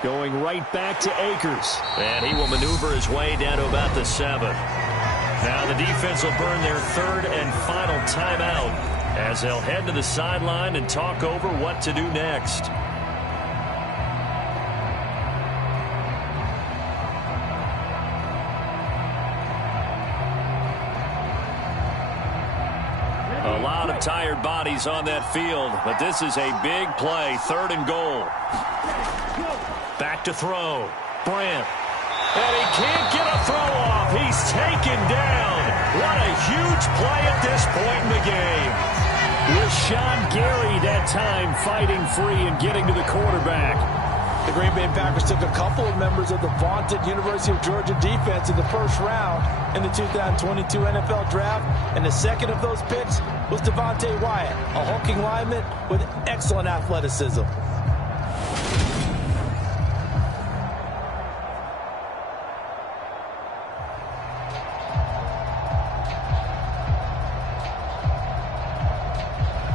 Going right back to Akers. And he will maneuver his way down to about the 7. Now the defense will burn their third and final timeout as they'll head to the sideline and talk over what to do next. A lot of tired bodies on that field, but this is a big play, 3rd and goal. Back to throw. Brandt. And he can't get a throw off. He's taken down. What a huge play at this point in the game. Rashawn Gary that time fighting free and getting to the quarterback. The Green Bay Packers took a couple of members of the vaunted University of Georgia defense in the first round in the 2022 NFL Draft, and the second of those picks was Devontae Wyatt, a hulking lineman with excellent athleticism.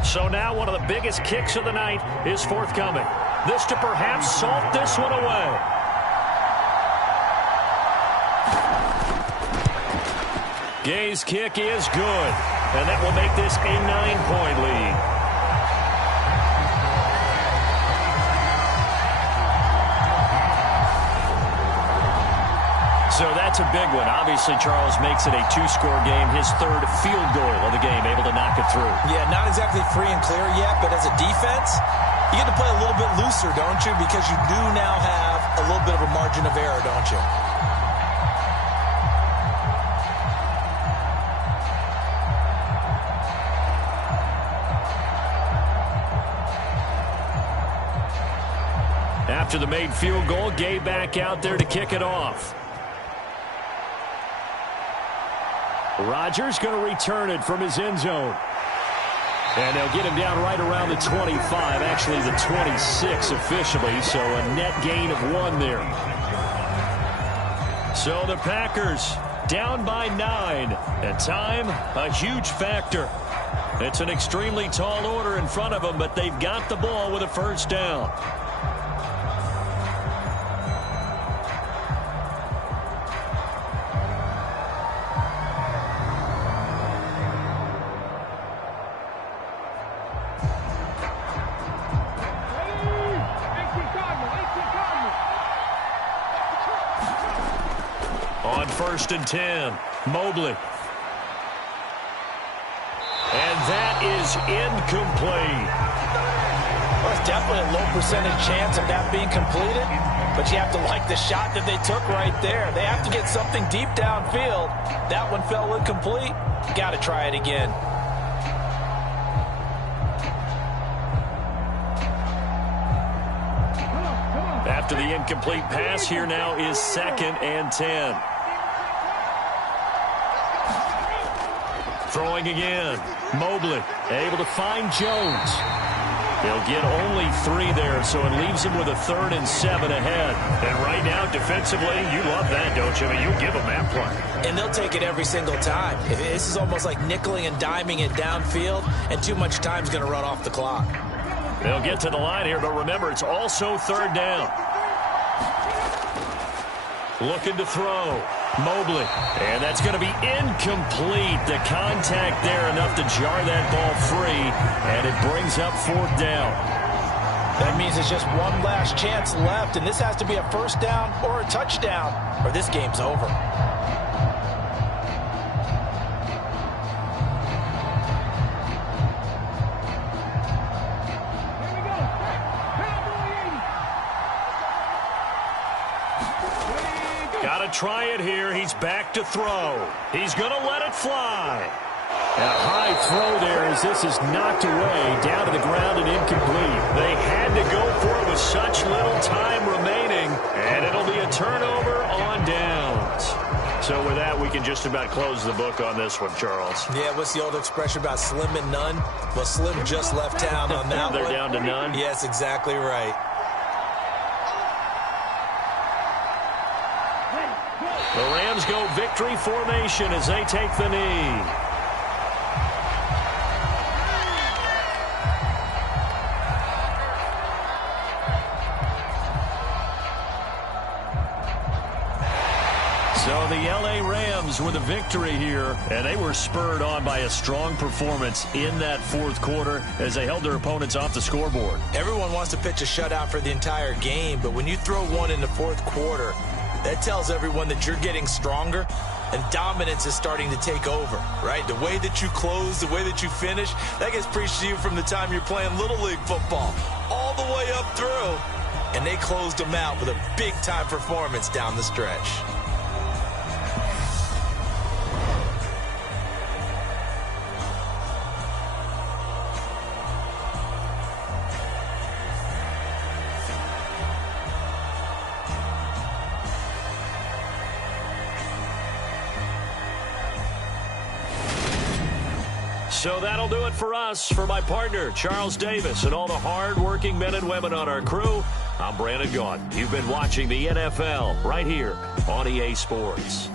So now one of the biggest kicks of the night is forthcoming. This to perhaps salt this one away. Gay's kick is good, and that will make this a 9-point lead. So that's a big one. Obviously, Charles makes it a 2-score game. His 3rd field goal of the game, able to knock it through. Yeah, not exactly free and clear yet, but as a defense, you get to play a little bit looser, don't you? Because you do now have a little bit of a margin of error, don't you? After the made field goal, Gay back out there to kick it off. Rodgers going to return it from his end zone. And they'll get him down right around the 25, actually the 26 officially, so a net gain of 1 there. So the Packers down by 9. At time, a huge factor. It's an extremely tall order in front of them, but they've got the ball with a 1st down. On 1st and 10, Mobley. And that is incomplete. Well, it's definitely a low percentage chance of that being completed, but you have to like the shot that they took right there. They have to get something deep downfield. That one fell incomplete. Got to try it again. After the incomplete pass, here now is 2nd and 10. Throwing again. Mobley able to find Jones. They'll get only 3 there, so it leaves them with a 3rd and 7 ahead. And right now, defensively, you love that, don't you? I mean, you give them that play. And they'll take it every single time. This is almost like nickeling and diming it downfield, and too much time's going to run off the clock. They'll get to the line here, but remember, it's also 3rd down. Looking to throw. Mobley. And that's going to be incomplete. The contact there enough to jar that ball free. And it brings up 4th down. That means it's just one last chance left, and this has to be a 1st down or a touchdown, or this game's over. Got to try it here. He's back to throw. He's going to let it fly. And a high throw there as this is knocked away down to the ground and incomplete. They had to go for it with such little time remaining, and it'll be a turnover on downs. So with that, we can just about close the book on this one, Charles. Yeah, what's the old expression about slim and none? Well, Slim just left town on that They're one. down to none? Yes, exactly right. The Rams go victory formation as they take the knee. So the L.A. Rams with a victory here, and they were spurred on by a strong performance in that fourth quarter as they held their opponents off the scoreboard. Everyone wants to pitch a shutout for the entire game, but when you throw one in the fourth quarter, that tells everyone that you're getting stronger and dominance is starting to take over, right? The way that you close, the way that you finish, that gets preached to you from the time you're playing Little League football all the way up through. And they closed them out with a big-time performance down the stretch. So that'll do it for us. For my partner, Charles Davis, and all the hard-working men and women on our crew, I'm Brandon Gaudin. You've been watching the NFL right here on EA Sports.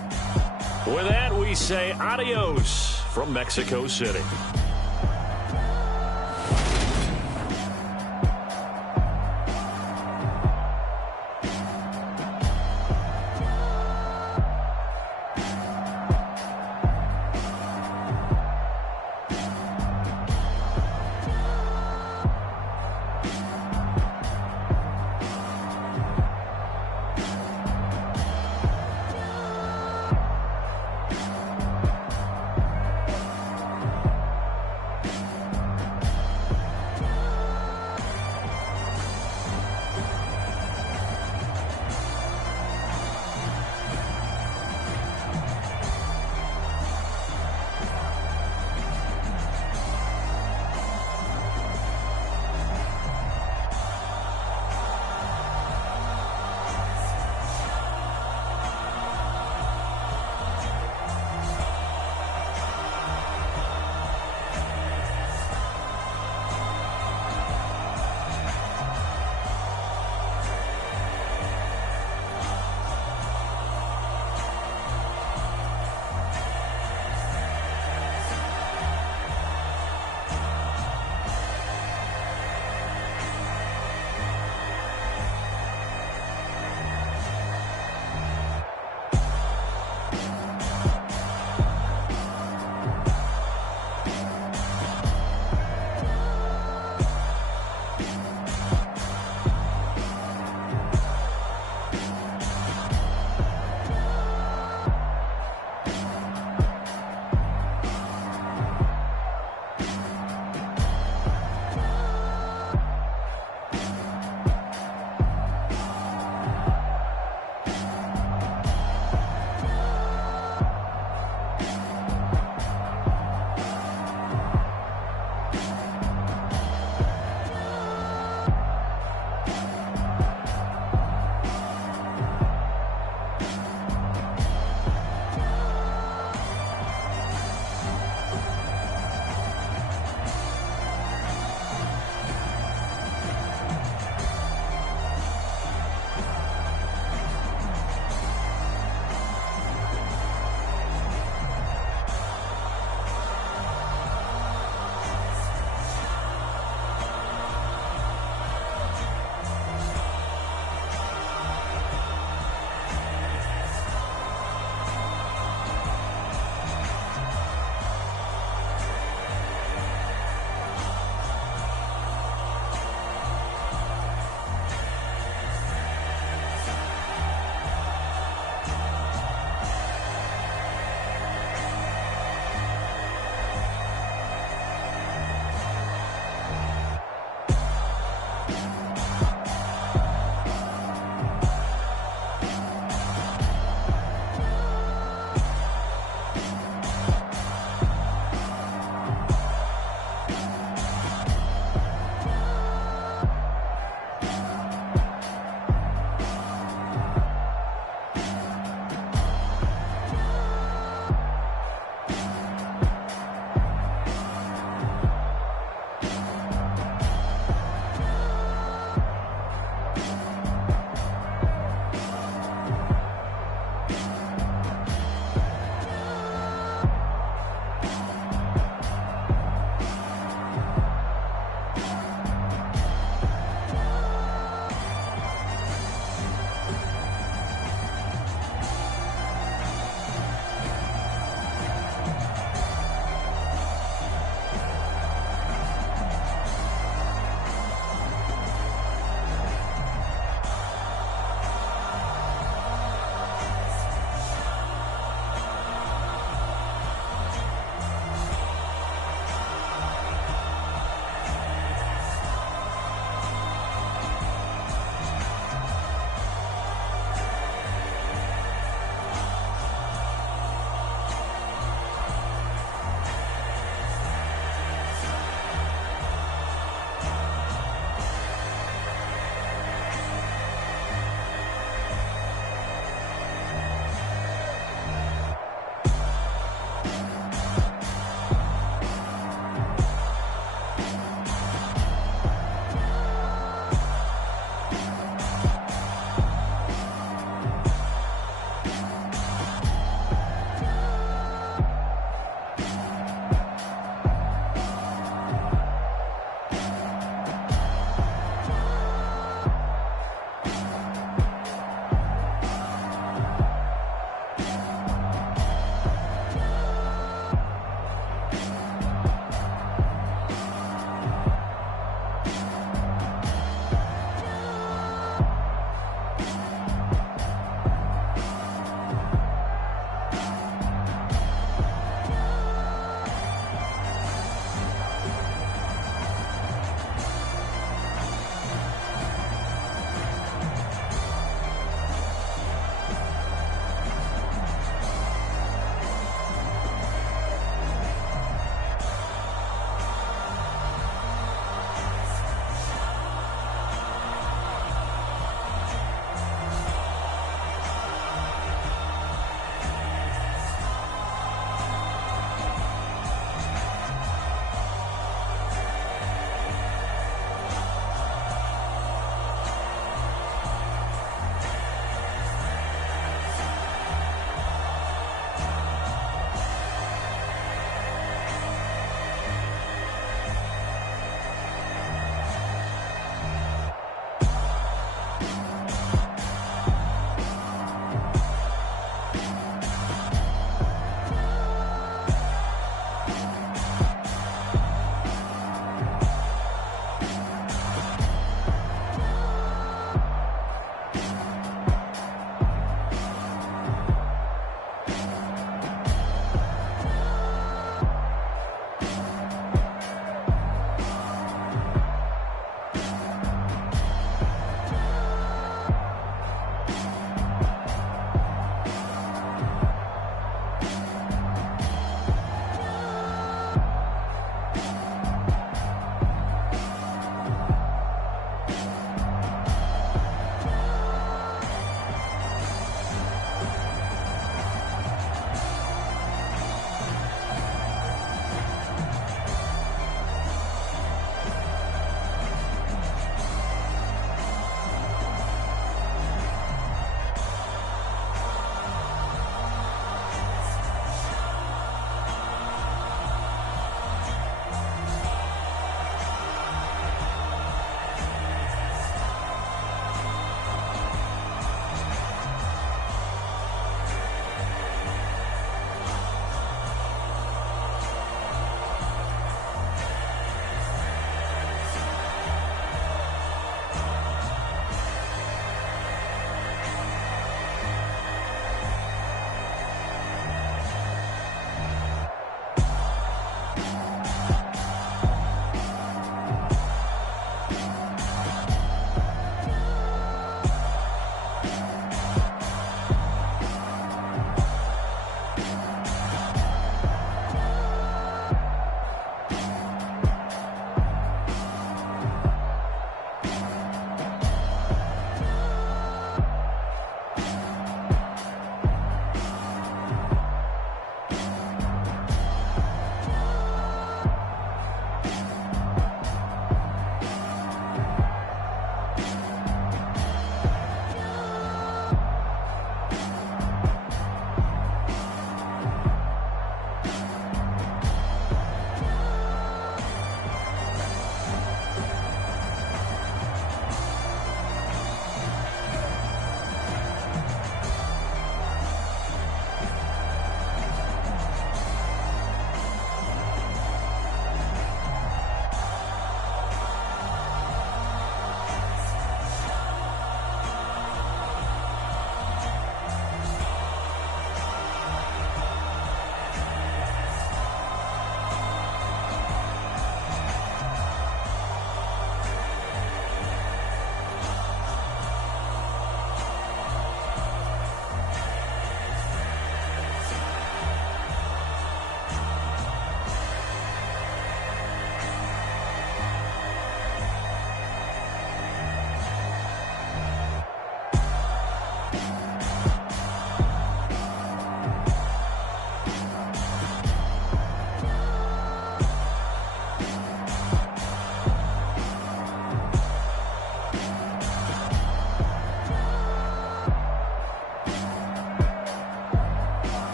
With that, we say adios from Mexico City.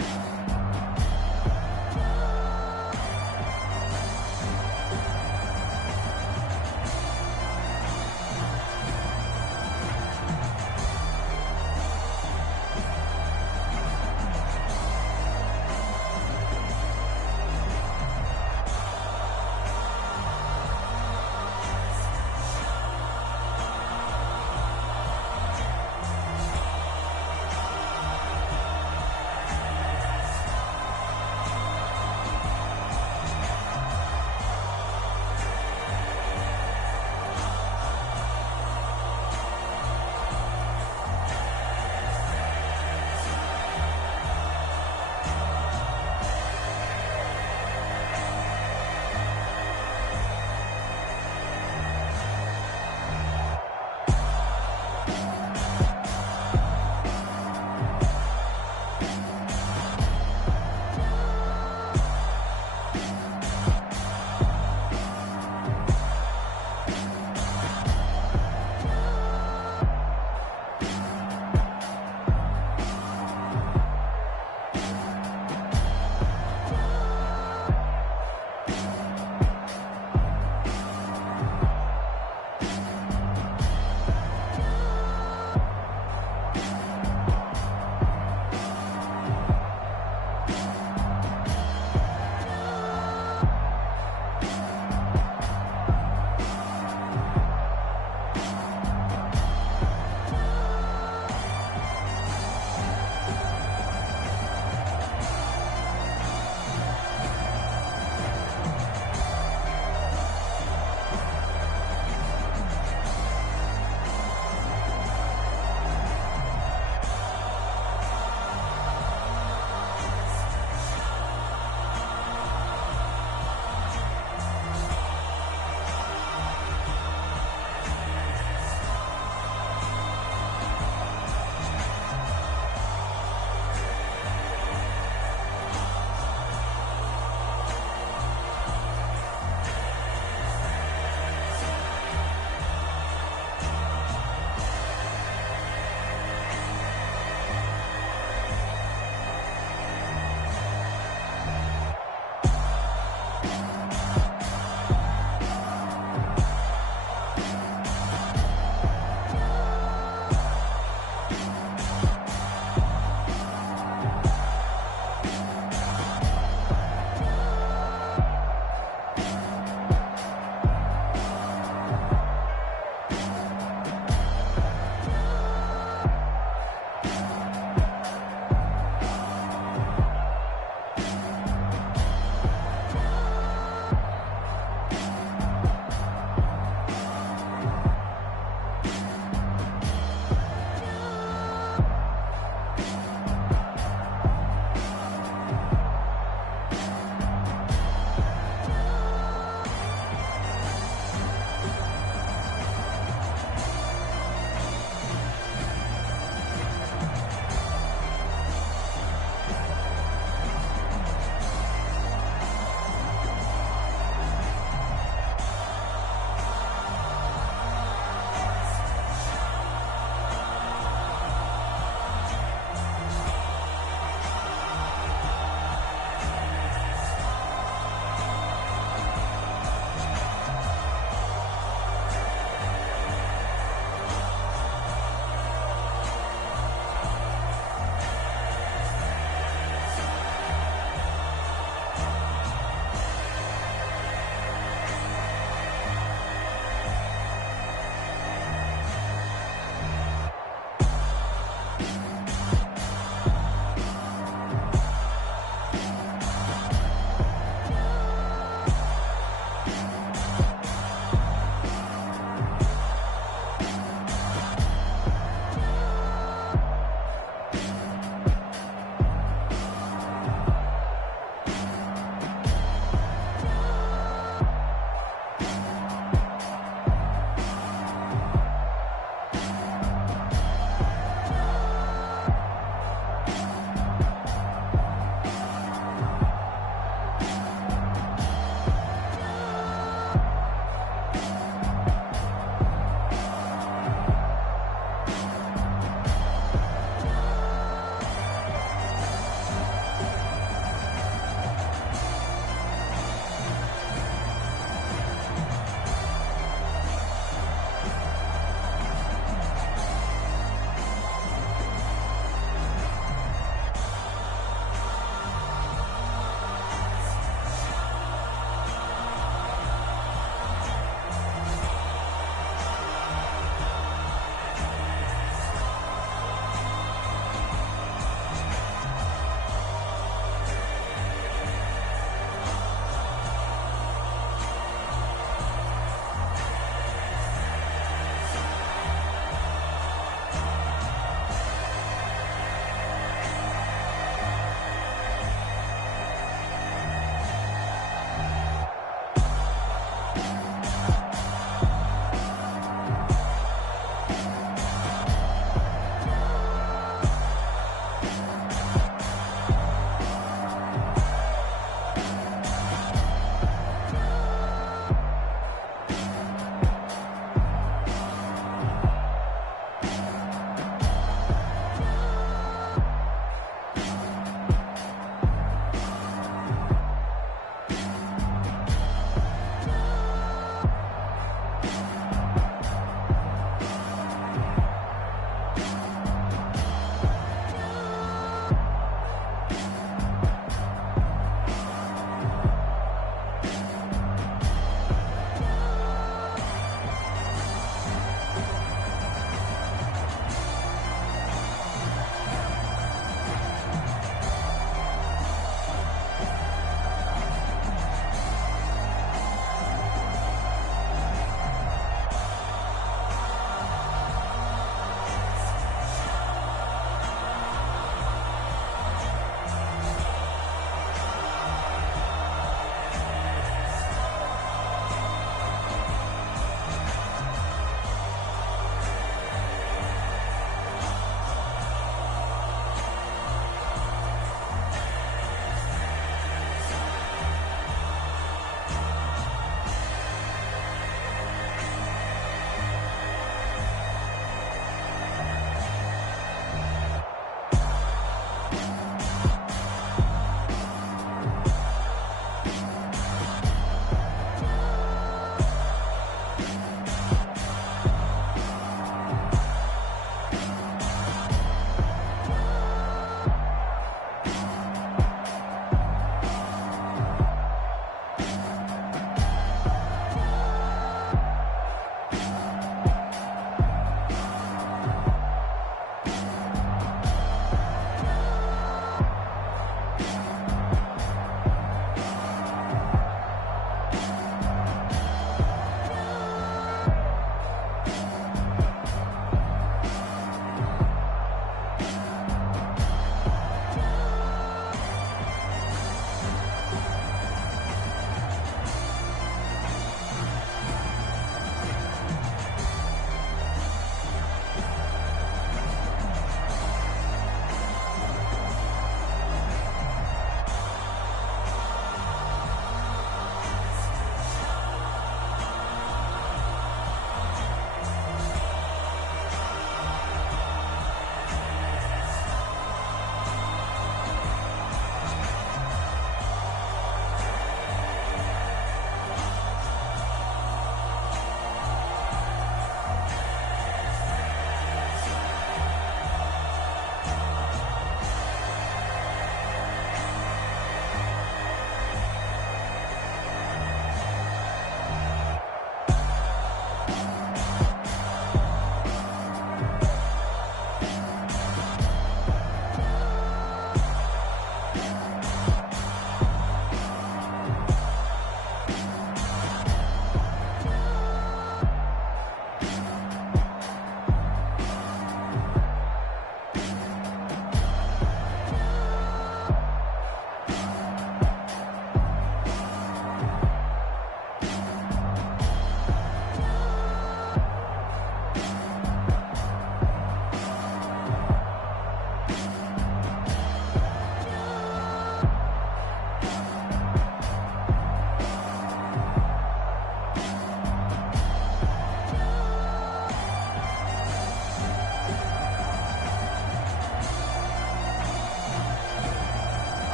Bye.